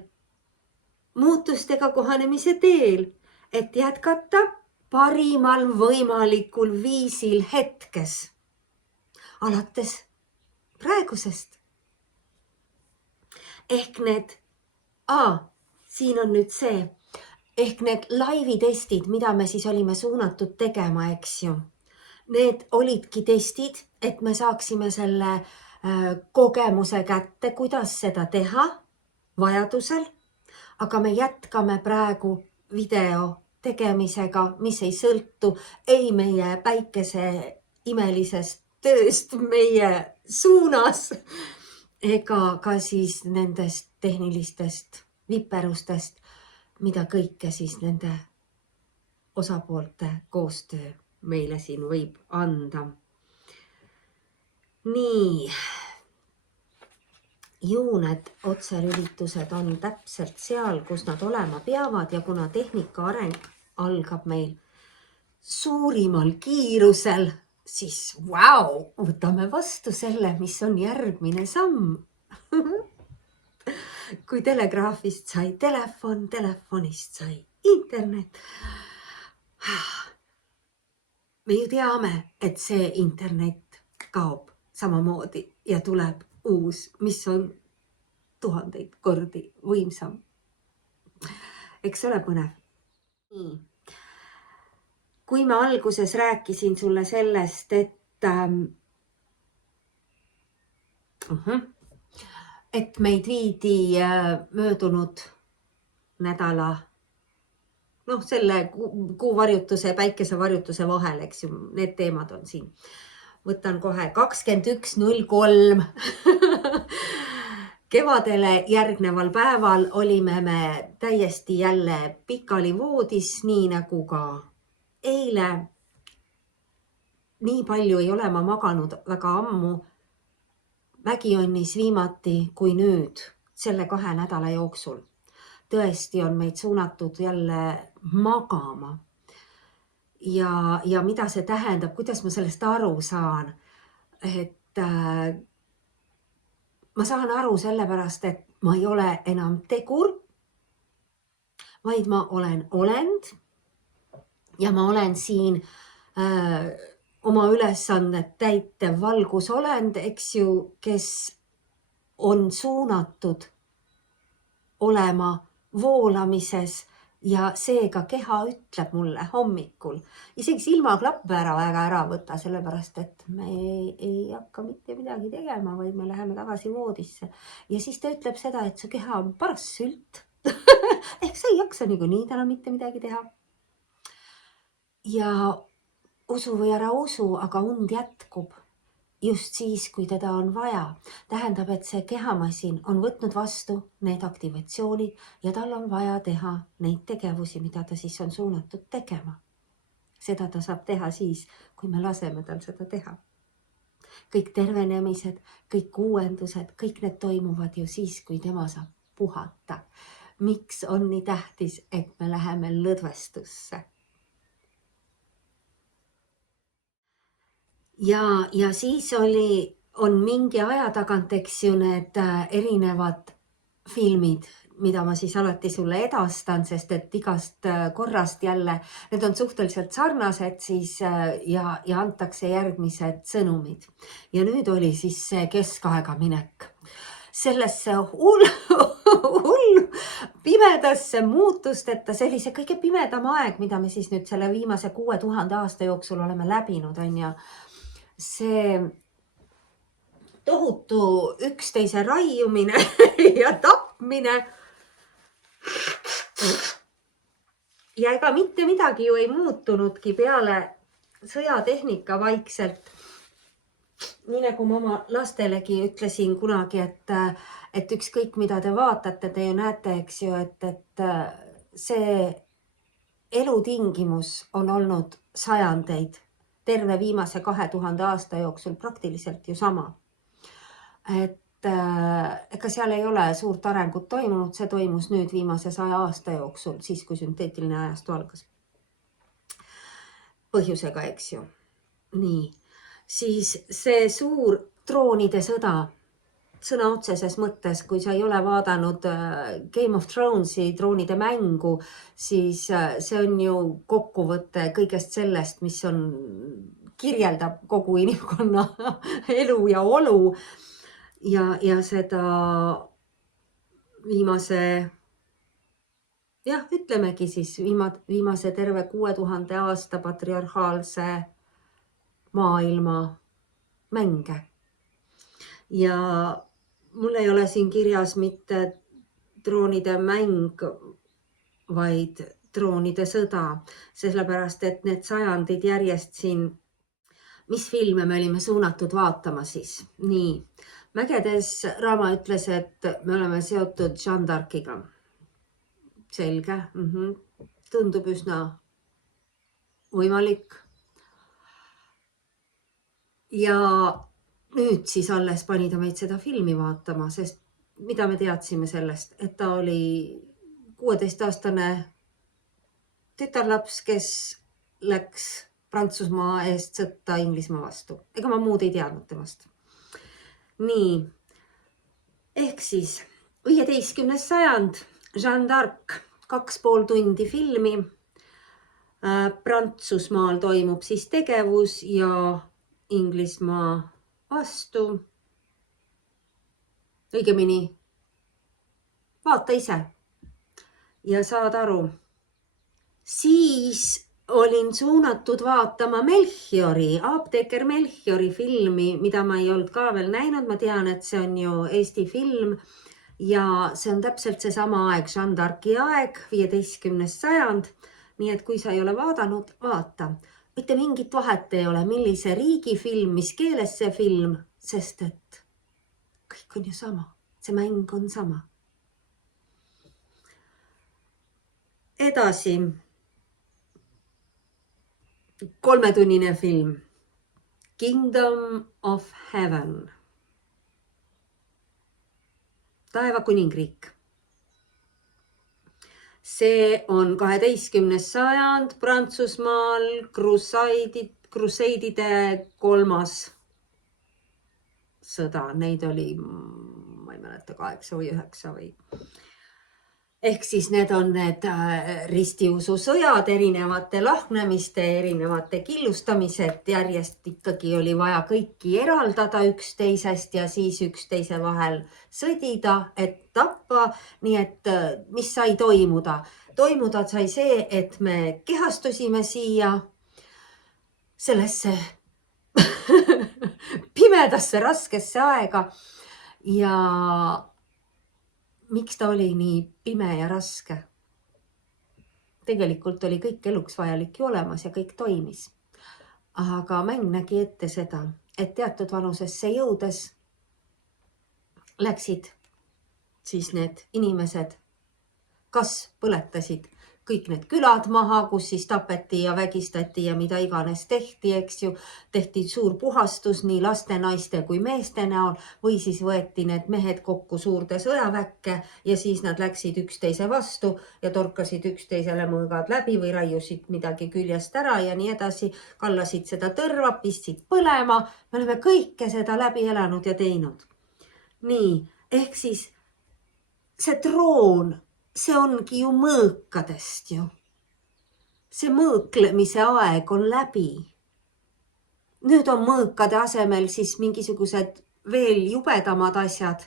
muutustega kohanemise teel, et jätkata parimal võimalikul viisil hetkes. Alates praegusest. Ehk need, siin on nüüd see, ehk need laivitestid, mida me siis olime suunatud tegema, eks ju. Need olidki testid, et me saaksime selle kogemuse kätte, kuidas seda teha vajadusel. Aga me jätkame praegu video tegemisega, mis ei sõltu ei meie päikese imelisest tööst meie suunas ega ka siis nendest tehnilistest viperustest, mida kõike siis nende osapoolte koostöö meile siin võib anda. Nii, ju need otselülitused on täpselt seal, kus nad olema peavad ja kuna tehnika areng algab meil suurimal kiirusel, siis võtame vastu selle, mis on järgmine samm. Kui telegraafist sai telefon, telefonist sai internet. Me ju teame, et see internet kaob samamoodi ja tuleb uus, mis on tuhandeid kordi võimsam. Eks ole põnev? Nii. Kui ma alguses rääkisin sulle sellest, et meid viidi möödunud nädala, selle kuuvarjutuse ja päikesevarjutuse vahel, eks ju, need teemad on siin. Võtan kohe 21.03. Kevadele järgneval päeval olime me täiesti jälle pikali voodis, nii nagu ka eile. Nii palju ei ole ma maganud väga ammu Mägionnis viimati kui nüüd selle 2 nädala jooksul. Tõesti on meid suunatud jälle magama. Ja mida see tähendab, kuidas ma sellest aru saan? Ma saan aru sellepärast, et ma ei ole enam tegur, vaid ma olen olend ja ma olen siin oma ülesannet täitev valgusolend, eks ju, kes on suunatud olema voolamises ja seega keha ütleb mulle hommikul, isegi ilma klappe ära võtta, sellepärast et me ei hakka mitte midagi tegema, vaid me läheme tagasi voodisse. Ja siis ta ütleb seda, et su keha on paras sült. Ehk sa ei jaksa niikuinii täna mitte midagi teha. Ja usu või ära usu, aga und jätkub just siis, kui teda on vaja. Tähendab, et see kehamasin on võtnud vastu need aktivatsioonid ja tal on vaja teha neid tegevusi, mida ta siis on suunatud tegema. Seda ta saab teha siis, kui me laseme tal seda teha. Kõik tervenemised, kõik uuendused, kõik need toimuvad ju siis, kui tema saab puhata. Miks on nii tähtis, et me läheme lõdvestusse? Ja siis on mingi aja tagant, eks ju, need erinevad filmid, mida ma siis alati sulle edastan, sest et igast korrast jälle, need on suhteliselt sarnased siis ja antakse järgmised sõnumid. Ja nüüd oli siis see keskaega minek. Sellesse hull pimedasse muutusteta, sellise kõige pimedam aeg, mida me siis nüüd selle viimase 6000 aasta jooksul oleme läbinud, on ja see tohutu üksteise raiumine ja tapmine. Ja ega mitte midagi ju ei muutunudki peale sõjatehnika vaikselt. Nii nagu ma oma lastelegi ütlesin kunagi, et ükskõik mida te vaatate, te ju näete, eks ju, et see elutingimus on olnud sajandeid. Terve viimase 2000 aasta jooksul praktiliselt ju sama. Ega seal ei ole suurt arengut toimunud, see toimus nüüd viimase 100 aasta jooksul, siis kui sünteetiline ajastu algas. Põhjusega, eks ju. Nii, siis see suur troonide sõda, sõna otseses mõttes, kui sa ei ole vaadanud Game of Thronesi troonide mängu, siis see on ju kokkuvõte kõigest sellest, mis kirjeldab kogu inimkonna elu ja olu ja seda viimase, ütlemegi siis viimase terve 6000 aasta patriarhaalse maailma mänge. Ja mul ei ole siin kirjas mitte troonide mäng, vaid troonide sõda, sellepärast et need sajandid järjest siin, mis filme me olime suunatud vaatama siis. Nii, Mägedes Raama ütles, et me oleme seotud Jeanne d'Arciga. Selge, tundub üsna võimalik. Ja nüüd siis alles pani ta meid seda filmi vaatama, sest mida me teadsime sellest, et ta oli 16-aastane tütarlaps, kes läks Prantsusmaa eest sõtta Inglismaa vastu. Ega ma muud ei teadnud temast. Nii, ehk siis 15. sajand, Jeanne d'Arc, 2,5 tundi filmi. Prantsusmaal toimub siis tegevus ja Inglismaa vastu. Õigemini Vaata ise ja saad aru. Siis olin suunatud vaatama apteeker Melchiori filmi, mida ma ei olnud ka veel näinud. Ma tean, et see on ju Eesti film ja see on täpselt seesama aeg, Jeanne d'Arci aeg, 15. sajand. Nii et kui sa ei ole vaadanud, vaata. Mitte mingit vahet ei ole, millise riigi film, mis keeles see film, sest et kõik on ju sama. See mäng on sama. Edasi. 3-tunnine film. Kingdom of Heaven. Taevakuningriik. See on 12. sajand Prantsusmaal kruseidide 3. sõda. Neid oli, ma ei mäleta, 8 või 9 või. Ehk siis need on need ristiususõjad, erinevate lahknemiste, erinevate killustamised. Järjest ikkagi oli vaja kõiki eraldada üksteisest ja siis üksteise vahel sõdida, et tappa. Nii et mis sai toimuda? Toimuda sai see, et me kehastusime siia sellesse pimedasse, raskesse aega ja miks ta oli nii pime ja raske? Tegelikult oli kõik eluks vajalik ju olemas ja kõik toimis. Aga mäng nägi ette seda, et teatud vanusesse jõudes läksid siis need inimesed, kas põletasid kõik need külad maha, kus siis tapeti ja vägistati ja mida iganes tehti, eks ju. Tehti suur puhastus nii laste, naiste kui meeste näol või siis võeti need mehed kokku suurde sõjaväkke ja siis nad läksid üksteise vastu ja torkasid üksteisele mõõgad läbi või raiusid midagi küljest ära ja nii edasi. Kallasid seda tõrva, pistsid põlema. Me oleme kõike seda läbi elanud ja teinud. Nii, ehk siis see troon, see ongi ju mõõkadest ju. See mõõklemise aeg on läbi. Nüüd on mõõkade asemel siis mingisugused veel jubedamad asjad.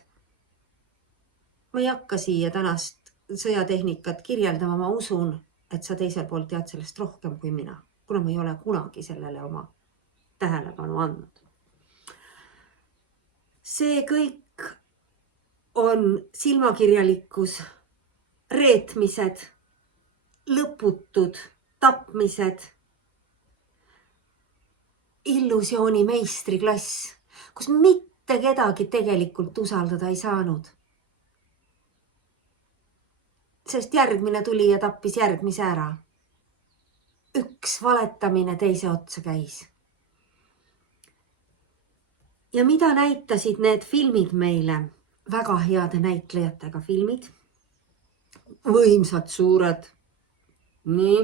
Ma ei hakka siia tänast sõjatehnikat kirjeldama, ma usun, et sa teisel pool tead sellest rohkem kui mina, kuna ma ei ole kunagi sellele oma tähelepanu andnud. See kõik on silmakirjalikkus, reetmised, lõputud tapmised, illusiooni meistriklass, kus mitte kedagi tegelikult usaldada ei saanud. Sest järgmine tuli ja tappis järgmise ära. Üks valetamine teise otsa käis. Ja mida näitasid need filmid meile? Väga heade näitlejatega filmid. Võimsad, suured. Nii,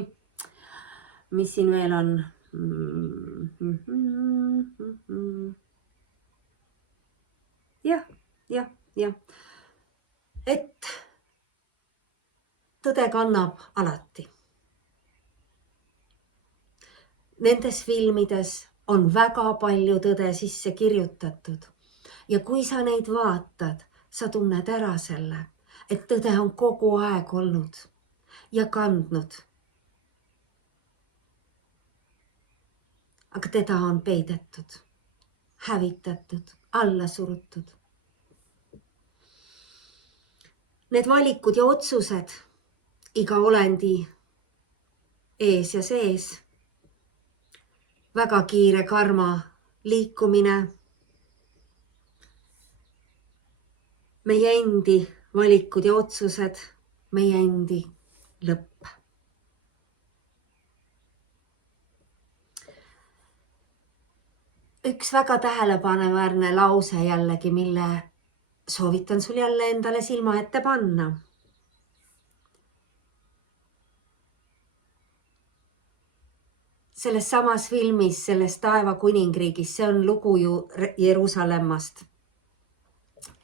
mis siin veel on? Jah. Et tõde kannab alati. Nendes filmides on väga palju tõde sisse kirjutatud. Ja kui sa neid vaatad, sa tunned ära selle, et tõde on kogu aeg olnud ja kandnud. Aga teda on peidetud, hävitatud, alla surutud. Need valikud ja otsused iga olendi ees ja sees. Väga kiire karma liikumine. Meie endi valikud ja otsused, meie endi lõpp. Üks väga tähelepaneväärne lause jällegi, mille soovitan sul jälle endale silma ette panna. Selles samas filmis, selles Taevakuningriigis, see on lugu ju Jeruusalemmast.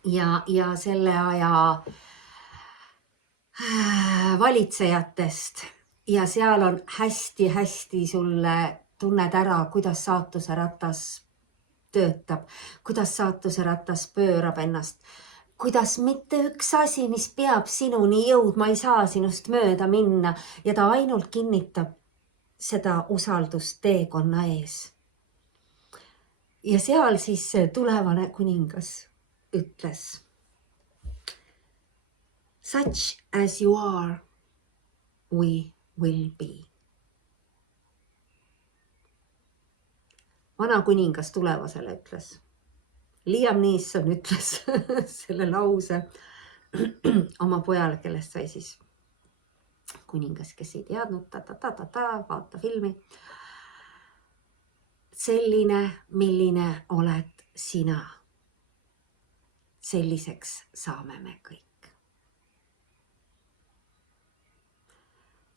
Ja selle aja valitsejatest. Ja seal on hästi sulle tunned ära, kuidas saatuse ratas töötab, kuidas saatuse ratas pöörab ennast. kuidas mitte üks asi, mis peab sinuni jõudma, ei saa sinust mööda minna ja ta ainult kinnitab seda usaldust teekonna ees. Ja seal siis see tulevane kuningas ütles: Such as you are, we will be. Vana kuningas tulevasele ütles. Liam Neeson ütles selle lause oma pojale, kellest sai siis kuningas, kes ei teadnud, vaata filmi. Selline, milline oled sina. Selliseks saame me kõik.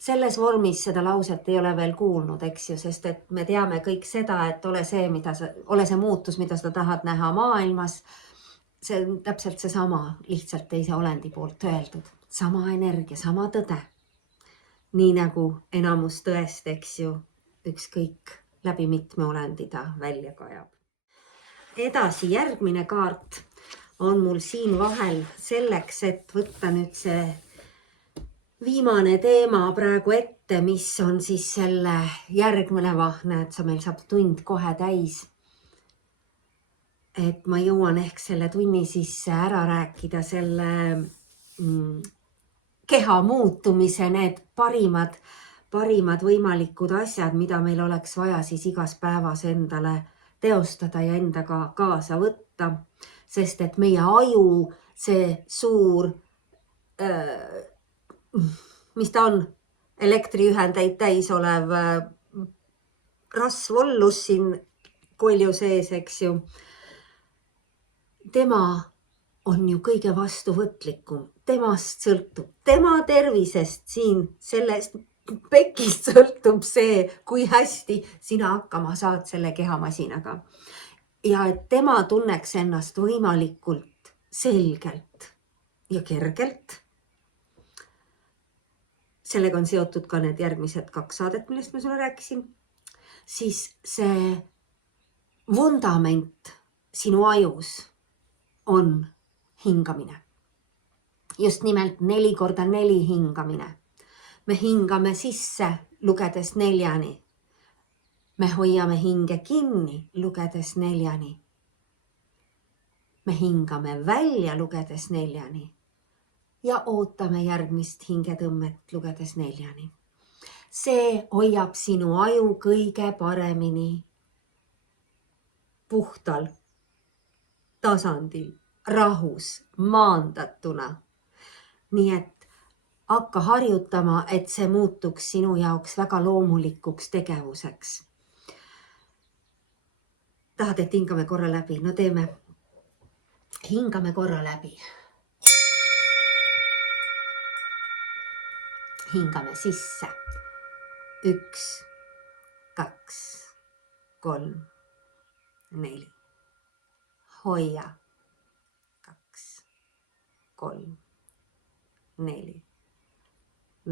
Selles vormis seda lauset ei ole veel kuulnud, eks ju, sest et me teame kõik seda, et ole see muutus, mida sa tahad näha maailmas. See on täpselt seesama, lihtsalt teise olendi poolt öeldud. Sama energia, sama tõde. Nii nagu enamus tõest, eks ju, ükskõik läbi mitme olendi ta välja kajab. Edasi, järgmine kaart on mul siin vahel selleks, et võtta nüüd see viimane teema praegu ette, mis on siis selle järgneva, näed sa, meil saab tund kohe täis. Et ma jõuan ehk selle tunni sisse ära rääkida selle keha muutumise, need parimad võimalikud asjad, mida meil oleks vaja siis igas päevas endale teostada ja endaga kaasa võtta. Sest et meie aju, see suur mis ta on, elektriühendeid täis olev rasvollus siin kolju sees, eks ju. Tema on ju kõige vastuvõtlikum, temast sõltub, tema tervisest siin, sellest pekist sõltub see, kui hästi sina hakkama saad selle kehamasinaga. Ja et tema tunneks ennast võimalikult selgelt ja kergelt. Sellega on seotud ka need järgmised 2 saadet, millest ma sulle rääkisin. Siis see vundament sinu ajus on hingamine. Just nimelt 4 × 4 hingamine. Me hingame sisse, lugedes 4. Me hoiame hinge kinni, lugedes 4. Me hingame välja, lugedes 4. Ja ootame järgmist hingetõmmet, lugedes 4. See hoiab sinu aju kõige paremini puhtal tasandil, rahus, maandatuna. Nii et hakka harjutama, et see muutuks sinu jaoks väga loomulikuks tegevuseks. Tahad, et hingame korra läbi? No teeme. Hingame korra läbi. Hingame sisse. 1, 2, 3, 4. Hoia. 2, 3, 4.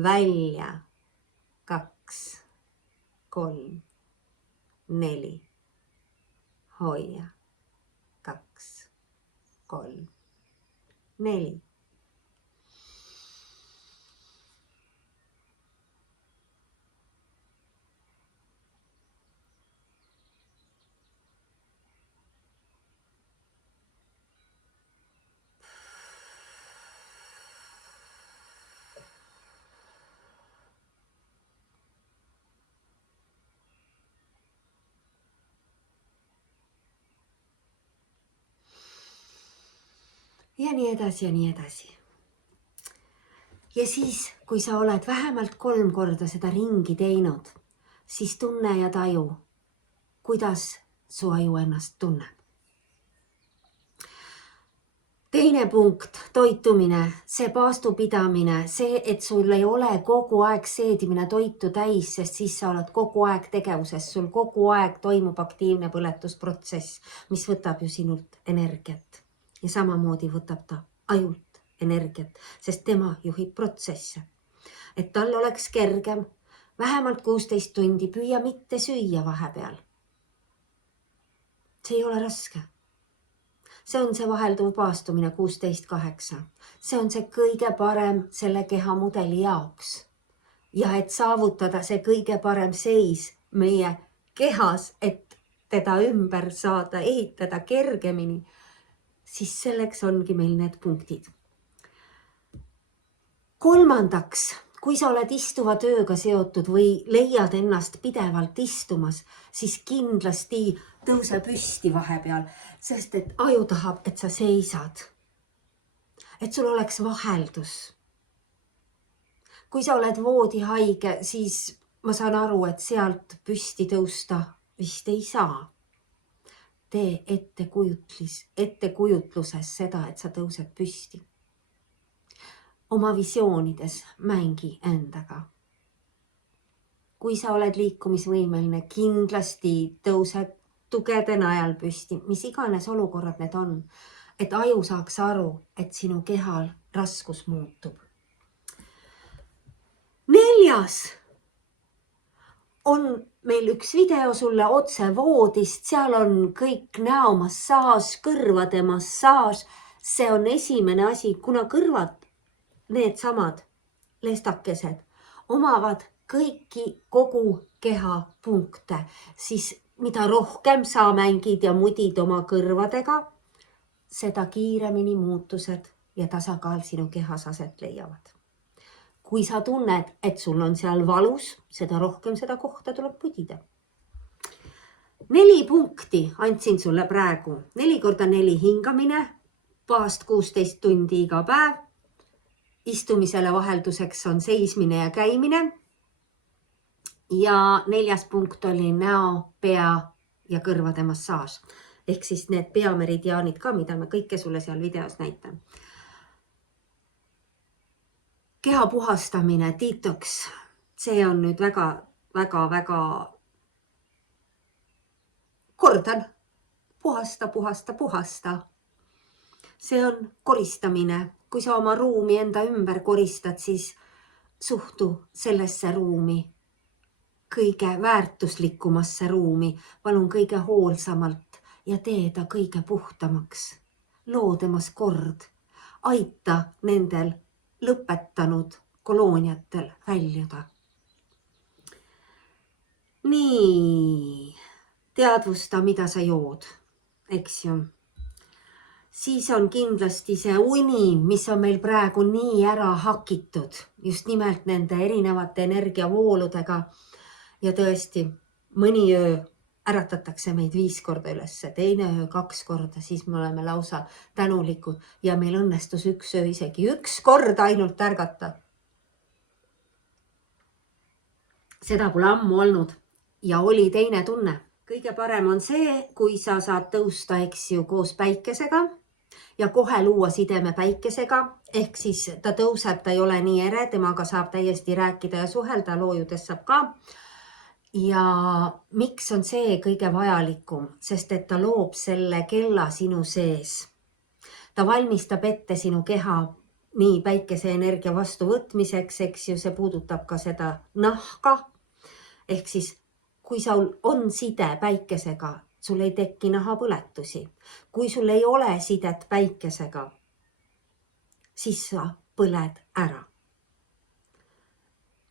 Välja. 2, 3, 4. Hoia. 2, 3, 4. Ja nii edasi ja nii edasi. Ja siis, kui sa oled vähemalt 3 korda seda ringi teinud, siis tunne ja taju, kuidas su aju ennast tunneb. Teine punkt, toitumine, see paastupidamine, see, et sul ei ole kogu aeg seedimine toitu täis, sest siis sa oled kogu aeg tegevuses, sul kogu aeg toimub aktiivne põletusprotsess, mis võtab ju sinult energiat. Ja samamoodi võtab ta ajult energiat, sest tema juhib protsesse. Et tal oleks kergem, vähemalt 16 tundi, püüa mitte süüa vahepeal. See ei ole raske. see on see vahelduv paastumine 16-8. See on see kõige parem selle kehamudeli jaoks. Ja et saavutada see kõige parem seis meie kehas, et teda ümber saada, ehitada kergemini, siis selleks ongi meil need punktid. Kolmandaks, kui sa oled istuva tööga seotud või leiad ennast pidevalt istumas, siis kindlasti tõuse püsti vahepeal, sest et aju tahab, et sa seisad. Et sul oleks vaheldus. Kui sa oled voodihaige, siis ma saan aru, et sealt püsti tõusta vist ei saa. Tee ettekujutluses seda, et sa tõused püsti. Oma visioonides mängi endaga. Kui sa oled liikumisvõimeline, kindlasti tõuse tugede najal püsti, mis iganes olukorrad need on, et aju saaks aru, et sinu kehal raskus muutub. 4. on meil üks video sulle otse voodist, seal on kõik näomassaaž, kõrvade massaaž. See on esimene asi, kuna kõrvad, need samad lestakesed, omavad kõiki kogu keha punkte, siis mida rohkem sa mängid ja mudid oma kõrvadega, seda kiiremini muutused ja tasakaal sinu kehas aset leiavad. Kui sa tunned, et sul on seal valus, seda rohkem seda kohta tuleb pudida. 4 punkti andsin sulle praegu. 4x4 hingamine, paast 16 tundi iga päev. Istumisele vahelduseks on seismine ja käimine. Ja 4. punkt oli näo, pea ja kõrvade massaaž. Ehk siis need peameridiaanid ka, mida ma kõike sulle seal videos näitan. Keha puhastamine, detox, see on nüüd väga kordan. Puhasta. See on koristamine. Kui sa oma ruumi enda ümber koristad, siis suhtu sellesse ruumi, kõige väärtuslikumasse ruumi, palun kõige hoolsamalt ja tee ta kõige puhtamaks. Loo temas kord, aita nendel lõpetanud kolooniatel väljuda. Nii, teadvusta, mida sa jood, eks ju. Siis on kindlasti see uni, mis on meil praegu nii ära hakitud, just nimelt nende erinevate energiavooludega. Ja tõesti, mõni öö äratatakse meid 5 korda ülesse, teine öö 2 korda, siis me oleme lausa tänulikud ja meil õnnestus üks öö isegi 1 kord ainult ärgata. Seda pole ammu olnud ja oli teine tunne. Kõige parem on see, kui sa saad tõusta, eks ju, koos päikesega ja kohe luua sideme päikesega, ehk siis ta tõuseb, ta ei ole nii ere, temaga saab täiesti rääkida ja suhelda, loojudes saab ka. Ja miks on see kõige vajalikum? Sest et ta loob selle kella sinu sees. Ta valmistab ette sinu keha nii päikeseenergia vastuvõtmiseks, eks ju, see puudutab ka seda nahka. Ehk siis, kui sul on side päikesega, sul ei teki nahapõletusi. Kui sul ei ole sidet päikesega, siis sa põled ära.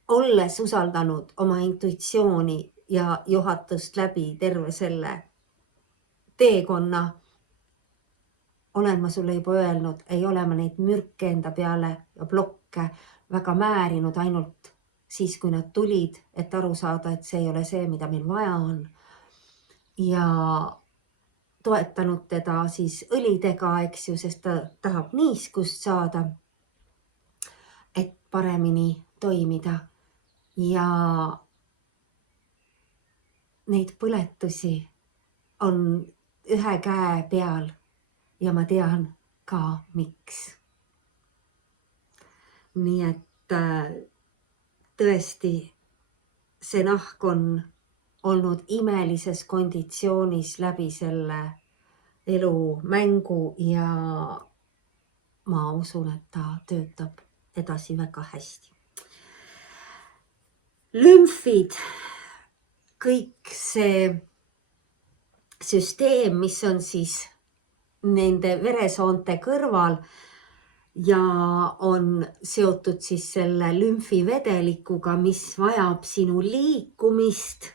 Olles usaldanud oma intuitsiooni ja juhatust läbi terve selle teekonna, olen ma sulle juba öelnud, ei ole ma neid mürke enda peale ja blokke väga määrinud ainult siis, kui nad tulid, et aru saada, et see ei ole see, mida meil vaja on. Ja toetanud teda siis õlidega, eks ju, sest ta tahab niiskust saada, et paremini toimida. Ja neid põletusi on ühe käe peal ja ma tean ka, miks. Nii et tõesti, see nahk on olnud imelises konditsioonis läbi selle elu mängu ja ma usun, et ta töötab edasi väga hästi. Lümfid, kõik see süsteem, mis on siis nende veresoonte kõrval ja on seotud siis selle lümfivedelikuga, mis vajab sinu liikumist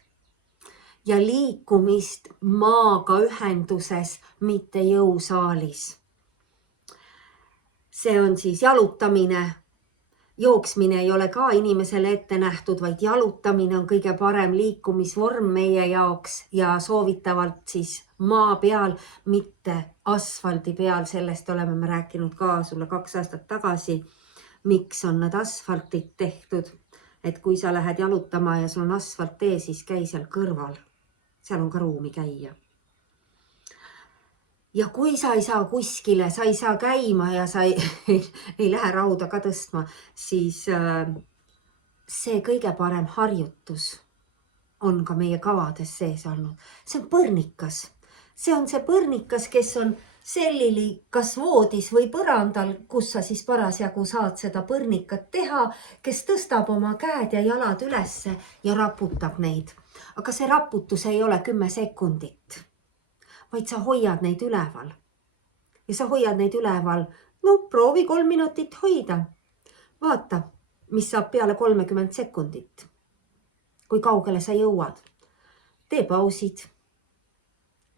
ja liikumist maaga ühenduses, mitte jõusaalis. See on siis jalutamine. Jooksmine ei ole ka inimesele ette nähtud, vaid jalutamine on kõige parem liikumisvorm meie jaoks ja soovitavalt siis maa peal, mitte asfaldi peal. Sellest oleme me rääkinud ka sulle 2 aastat tagasi. Miks on need asfaltid tehtud? Et kui sa lähed jalutama ja sul on asfalttee, siis käi seal kõrval. Seal on ka ruumi käia. Ja kui sa ei saa kuskile, sa ei saa käima ja sa ei lähe rauda ka tõstma, siis see kõige parem harjutus on ka meie kavades sees olnud. See on põrnikas. See on see põrnikas, kes on sellili kas voodis või põrandal, kus sa siis parasjagu saad seda põrnikat teha, kes tõstab oma käed ja jalad ülesse ja raputab neid. Aga see raputus ei ole 10 sekundit. Vaid sa hoiad neid üleval. Ja sa hoiad neid üleval. No proovi 3 minutit hoida. Vaata, mis saab peale 30 sekundit. Kui kaugele sa jõuad. Tee pausid.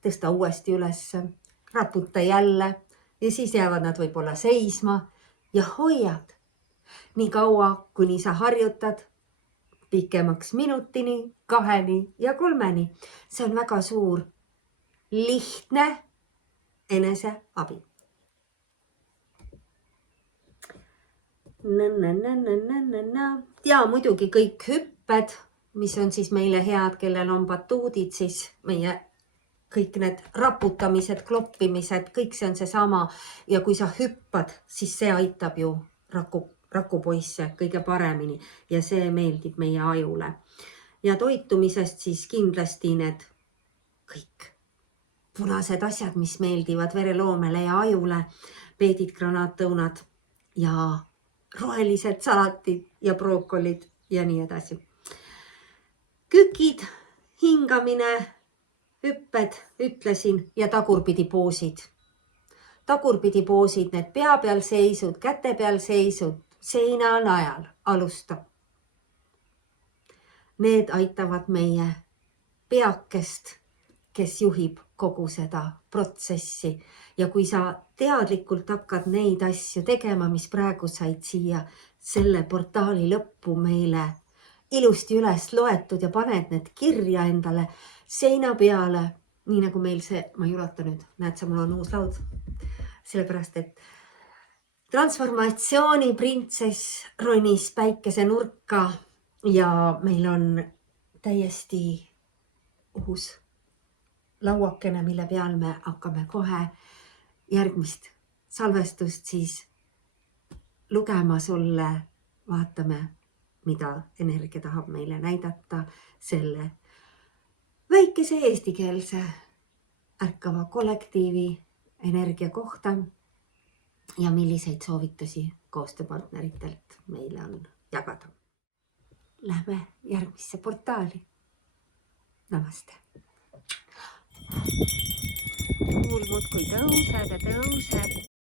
Tõsta uuesti ülesse. Raputa jälle. Ja siis jäävad nad võib-olla seisma. Ja hoiad. Nii kaua, kuni sa harjutad. Pikemaks minutini, 2 ja 3. See on väga suur. Lihtne eneseabi. Ja muidugi kõik hüpped, mis on siis meile head, kellel on batuudid, siis meie kõik need raputamised, kloppimised, kõik see on see sama. Ja kui sa hüppad, siis see aitab ju rakupoisse kõige paremini ja see meeldib meie ajule. Ja toitumisest siis kindlasti need kõik punased asjad, mis meeldivad vereloomele ja ajule, peedid, granaattõunad ja rohelised salatid ja brookolid ja nii edasi. Kükid, hingamine, hüpped, ütlesin, ja tagurpidi poosid. Tagurpidi poosid, need pea peal seisud, käte peal seisud, seina najal, alusta. Need aitavad meie peakest, kes juhib kogu seda protsessi. Ja kui sa teadlikult hakkad neid asju tegema, mis praegu said siia selle portaali lõppu meile ilusti üles loetud ja paned need kirja endale seina peale, nii nagu meil see, ma ei ulata nüüd, näed sa, mul on uus laud. Sellepärast, et transformatsiooni printsess ronis päikese nurka ja meil on täiesti uus lauakene, mille peal me hakkame kohe järgmist salvestust siis lugema sulle. Vaatame, mida energia tahab meile näidata selle väikese eestikeelse ärkava kollektiivi energia kohta ja milliseid soovitusi koostööpartneritelt meile on jagada. Lähme järgmisse portaali. Namaste. Kuul muudkui tõuseb ja tõuseb.